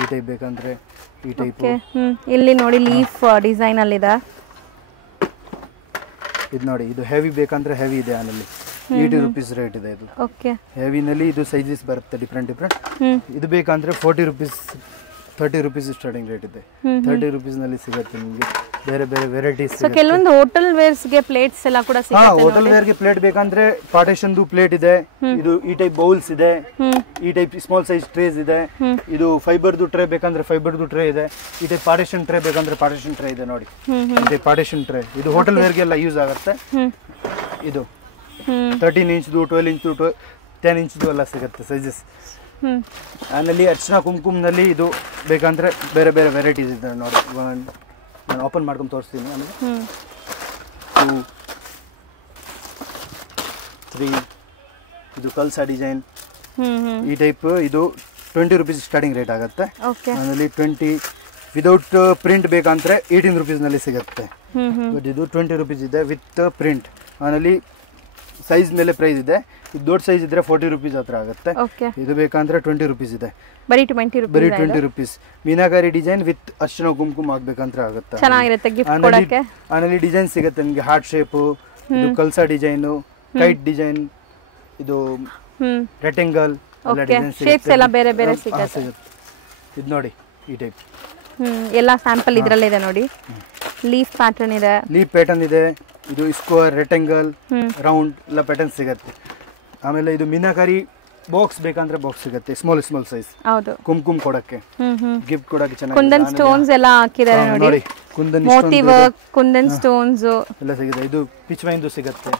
ಈ ಟೈಪ್ ಬೇಕಂದ್ರೆ ಈ ಟೈಪ್. ಇಲ್ಲಿ ನೋಡಿ ಲೀಫ್ ಡಿಸೈನ್ ಅಲ್ಲಿ ಇದೆ. ಇದು ನೋಡಿ, ಇದು ಹೆವಿ ಬೇಕಂದ್ರೆ ಹೆವಿ ಇದೆ. ಅದರಲ್ಲಿ 80 rupees ರೇಟ್ ಇದೆ ಇದು. ಓಕೆ. ಹೆವಿ ನಲ್ಲಿ ಇದು ಸೈಜಸ್ ಬರುತ್ತೆ ಡಿಫರೆಂಟ್. ಇದು ಬೇಕಂದ್ರೆ 40 rupees, 30 rupees ಸ್ಟಾರ್ಟಿಂಗ್ ರೇಟ್ ಇದೆ. 30 rupees ನಲ್ಲಿ ಸಿಗುತ್ತೆ ನಿಮಗೆ ಬೇರೆ ವೆರೈಟೀಸ್. ಸೊ ಕೆಲವೊಂದು ಹೋಟೆಲ್ ವೇರ್ಸ್ ಗೆ ಪ್ಲೇಟ್ಸ್ ಎಲ್ಲ ಕೂಡ ಸಿಗುತ್ತೆ. ಹೋಟೆಲ್ ವೇರ್ ಗೆ ಪ್ಲೇಟ್ ಬೇಕಂದ್ರೆ ಪಾರ್ಟಿಷನ್ ದು ಪ್ಲೇಟ್ ಇದೆ. ಇದು ಈ ಟೈಪ್ ಬೌಲ್ಸ್ ಇದೆ. ಈ ಟೈಪ್ ಸ್ಮಾಲ್ ಸೈಜ್ ಟ್ರೇಸ್ ಇದೆ. ಇದು ಫೈಬರ್ ದು ಟ್ರೇ ಬೇಕಂದ್ರೆ ಫೈಬರ್ ದು ಟ್ರೇ ಇದೆ. ಈ ಟೈಪ್ ಪಾರ್ಟಿಷನ್ ಟ್ರೇ ಬೇಕಂದ್ರೆ ಪಾರ್ಟಿಷನ್ ಟ್ರೇ ಇದೆ ನೋಡಿ. ಈ ಪಾರ್ಟಿಷನ್ ಟ್ರೇ ಇದು ಹೋಟೆಲ್ ವೇರ್ ಗೆ ಎಲ್ಲ ಯೂಸ್ ಆಗುತ್ತೆ. ಇದು 13 ಇಂಚ್ದು, 12 ಇಂಚ್ದು, 10 ಇಂಚ್ದು ಎಲ್ಲ ಸಿಗುತ್ತೆ ಸೈಜಸ್. ಆಮೇಲೆ ಅರ್ಚನಾ ಕುಂಕುಮನಲ್ಲಿ ಇದು ಬೇಕಂದ್ರೆ ಬೇರೆ ವೆರೈಟೀಸ್ ಇದೆ ನೋಡಿ. ನಾನು ಓಪನ್ ಮಾಡ್ಕೊಂಡು ತೋರಿಸ್ತೀನಿ. ಆಮೇಲೆ 2, 3 ಇದು ಕಲ್ಸಾ ಡಿಸೈನ್. ಈ ಟೈಪ್ ಇದು 20 rupees ಸ್ಟಾರ್ಟಿಂಗ್ ರೇಟ್ ಆಗುತ್ತೆ. ಆಮೇಲೆ 20 ವಿದೌಟ್ ಪ್ರಿಂಟ್ ಬೇಕಂದ್ರೆ 18 rupees ನಲ್ಲಿ ಸಿಗುತ್ತೆ. ಬಟ್ ಇದು 20 rupees ಇದೆ ವಿತ್ ಪ್ರಿಂಟ್. ಆಮೇಲೆ ಸೈಜ್ ಮೇಲೆ ಪ್ರೈಸ್ ಇದೆ. ಇದು ದೊಡ್ಡ ಸೈಜ್ ಇದ್ರೆ 40 rupees ಹತ್ರ ಆಗುತ್ತೆ. ಇದು ಬೇಕಂದ್ರೆ 20 rupees ಇದೆ. ಬರೀ 20 rupees. ಮೀನಾಕಾರಿ ಡಿಸೈನ್ ವಿತ್ ಅರ್ಶನ ಕುಂಕುಮ ಆಗ್ಬೇಕಂದ್ರೆ ಆಗುತ್ತೆ. ಚೆನ್ನಾಗಿರುತ್ತೆ ಗಿಫ್ಟ್ ಕೊಡಕ್ಕೆ. ಆಮೇಲೆ ಡಿಸೈನ್ ಸಿಗುತ್ತೆ ನಿಮಗೆ ಹಾರ್ಟ್ ಶೇಪ್, ಇದು ಕಲ್ಸಾ ಡಿಸೈನ್, ಕೈಟ್ ಡಿಸೈನ್, ಇದು ರೆಕ್ಟಾಂಗಲ್ ಶೇಪ್ಸ್ ಎಲ್ಲ ಬೇರೆ ಬೇರೆ ಸಿಗುತ್ತೆ. ಇದು ನೋಡಿ ಈ ಟೈಪ್ ಎಲ್ಲ ಸ್ಯಾಂಪಲ್ ಇದರಲ್ಲೇ ಇದೆ ನೋಡಿ. ಲೀಫ್ ಪ್ಯಾಟರ್ನ್ ಇದೆ, ಲೀಫ್ ಪ್ಯಾಟರ್ನ್ ಇದೆ. ಇದು ಸ್ಕ್ವೇರ್, ರೆಕ್ಟಾಂಗಲ್, ರೌಂಡ್ ಎಲ್ಲ ಪ್ಯಾಟರ್ನ್ ಸಿಗುತ್ತೆ. ಆಮೇಲೆ ಇದು ಮೀನಾಕಾರಿ ಬಾಕ್ಸ್ ಬೇಕಂದ್ರೆ ಬಾಕ್ಸ್ ಸಿಗುತ್ತೆ, ಸ್ಮಾಲ್ ಸೈಜ್. ಹೌದು, ಕುಂಕುಮ ಕೊಡಕ್ಕೆ, ಗಿಫ್ಟ್ ಕೊಡಕ್ಕೆ ಚೆನ್ನಾಗಿ. ಕುಂದನ್ ಸ್ಟೋನ್ಸ್ ಎಲ್ಲ ಹಾಕಿದ್ದಾರೆ ನೋಡಿ. ಕುಂದನ್ ಮೋತಿ ವರ್ಕ್, ಕುಂದನ್ ಸ್ಟೋನ್ಸ್ ಎಲ್ಲ ಸಿಗುತ್ತೆ. ಇದು ಪಿಚ್ ವೈನ್ದು ಸಿಗುತ್ತೆ.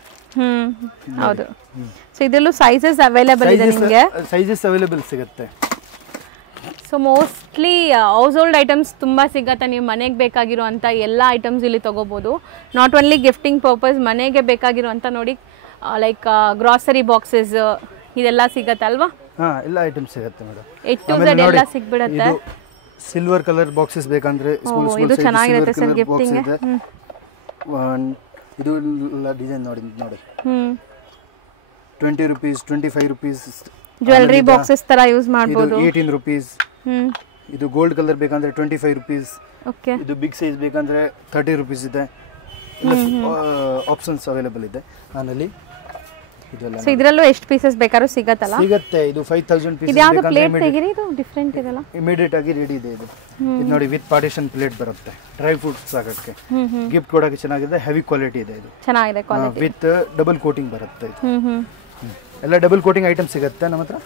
ಹೌದು. ಸೊ ಇದರಲ್ಲೂ ಸೈಜಸ್ ಅವೈಲೇಬಲ್ ಇದೆ ನಿಮಗೆ. ಸೈಜಸ್ ಅವೈಲೇಬಲ್ ಸಿಗುತ್ತೆ. So mostly house hold items ತುಂಬ ಸಿಗುತ್ತೆ. ನೀವು ಮನೆಗೆ ಬೇಕಾಗಿರುವಂಥ ಎಲ್ಲ ಐಟಮ್ಸ್ ಇಲ್ಲಿ ತೊಗೋಬೋದು. ನಾಟ್ ಓನ್ಲಿ ಗಿಫ್ಟಿಂಗ್ ಪರ್ಪಸ್, ಮನೆಗೆ ಬೇಕಾಗಿರುವಂಥ ನೋಡಿ ಲೈಕ್ ಗ್ರಾಸರಿ ಬಾಕ್ಸಸ್ ಇದೆಲ್ಲ ಸಿಗತ್ತೆ ಅಲ್ವಾ? ಎಲ್ಲ ಐಟಮ್ಸ್ ಸಿಗುತ್ತೆ ಮೇಡಮ್. A to Z ಎಲ್ಲ ಸಿಗ್ಬಿಡುತ್ತೆ. ಸಿಲ್ವರ್ ಕಲರ್ ಬಾಕ್ಸಸ್ ಬೇಕಂದ್ರೆ ಇದು ಚೆನ್ನಾಗಿರುತ್ತೆ ಸರ್ ಗಿಫ್ಟಿಂಗ್. ಇದು ಡಿಸೈನ್ ನೋಡಿ 20 rupees, 25 rupees ಜ್ಯುವೆಲರಿ ಬಾಕ್ಸಸ್ ತರ ಯೂಸ್ ಮಾಡಬಹುದು. 18 rupees. ಇದು ಗೋಲ್ಡ್ ಕಲರ್ ಬೇಕಂದ್ರೆ 25 rupees. ಓಕೆ. ಇದು ಬಿಗ್ ಸೈಜ್ ಬೇಕಂದ್ರೆ 30 rupees ಇದೆ. ಆಪ್ಷನ್ಸ್ ಅವೈಲೇಬಲ್ ಇದೆ. ಆಮೇಲೆ ಇದೆಲ್ಲ ಸೊ ಇದರಲ್ಲೂ ಎಷ್ಟು ಪೀಸಸ್ ಬೇಕಾದ್ರೂ ಸಿಗತ್ತಲ್ಲ? ಸಿಗುತ್ತೆ. ಇದು 5000 ಪೀಸಸ್ ಇದು ಯಾವುದು ಪ್ಲೇಟ್ ತೆಗಿರಿ, ಇದು ಡಿಫರೆಂಟ್ ಇದೆಲ್ಲ. ಇಮಿಡಿಯೇಟ್ ಆಗಿ ರೆಡಿ ಇದೆ ಇದು. ಇದು ನೋಡಿ ವಿತ್ ಪಾರ್ಟಿಷನ್ ಪ್ಲೇಟ್ ಬರುತ್ತೆ. ಡ್ರೈ ಫ್ರೂಟ್ಸ್ ಹಾಕಕ್ಕೆ, ಗಿಫ್ಟ್ ಕೊಡಕ್ಕೆ ಚೆನ್ನಾಗಿದೆ. ಹೆವಿ ಕ್ವಾಲಿಟಿ ಇದೆ ಇದು. ಚೆನ್ನಾಗಿದೆ ಕ್ವಾಲಿಟಿ. ವಿತ್ ಡಬಲ್ ಕೋಟಿಂಗ್ ಬರುತ್ತೆ ಇದು. ಎಲ್ಲ ಡಬಲ್ ಕೋಟಿಂಗ್ ಐಟಮ್ ಸಿಗುತ್ತೆ ನಮ್ಮ ಹತ್ರ.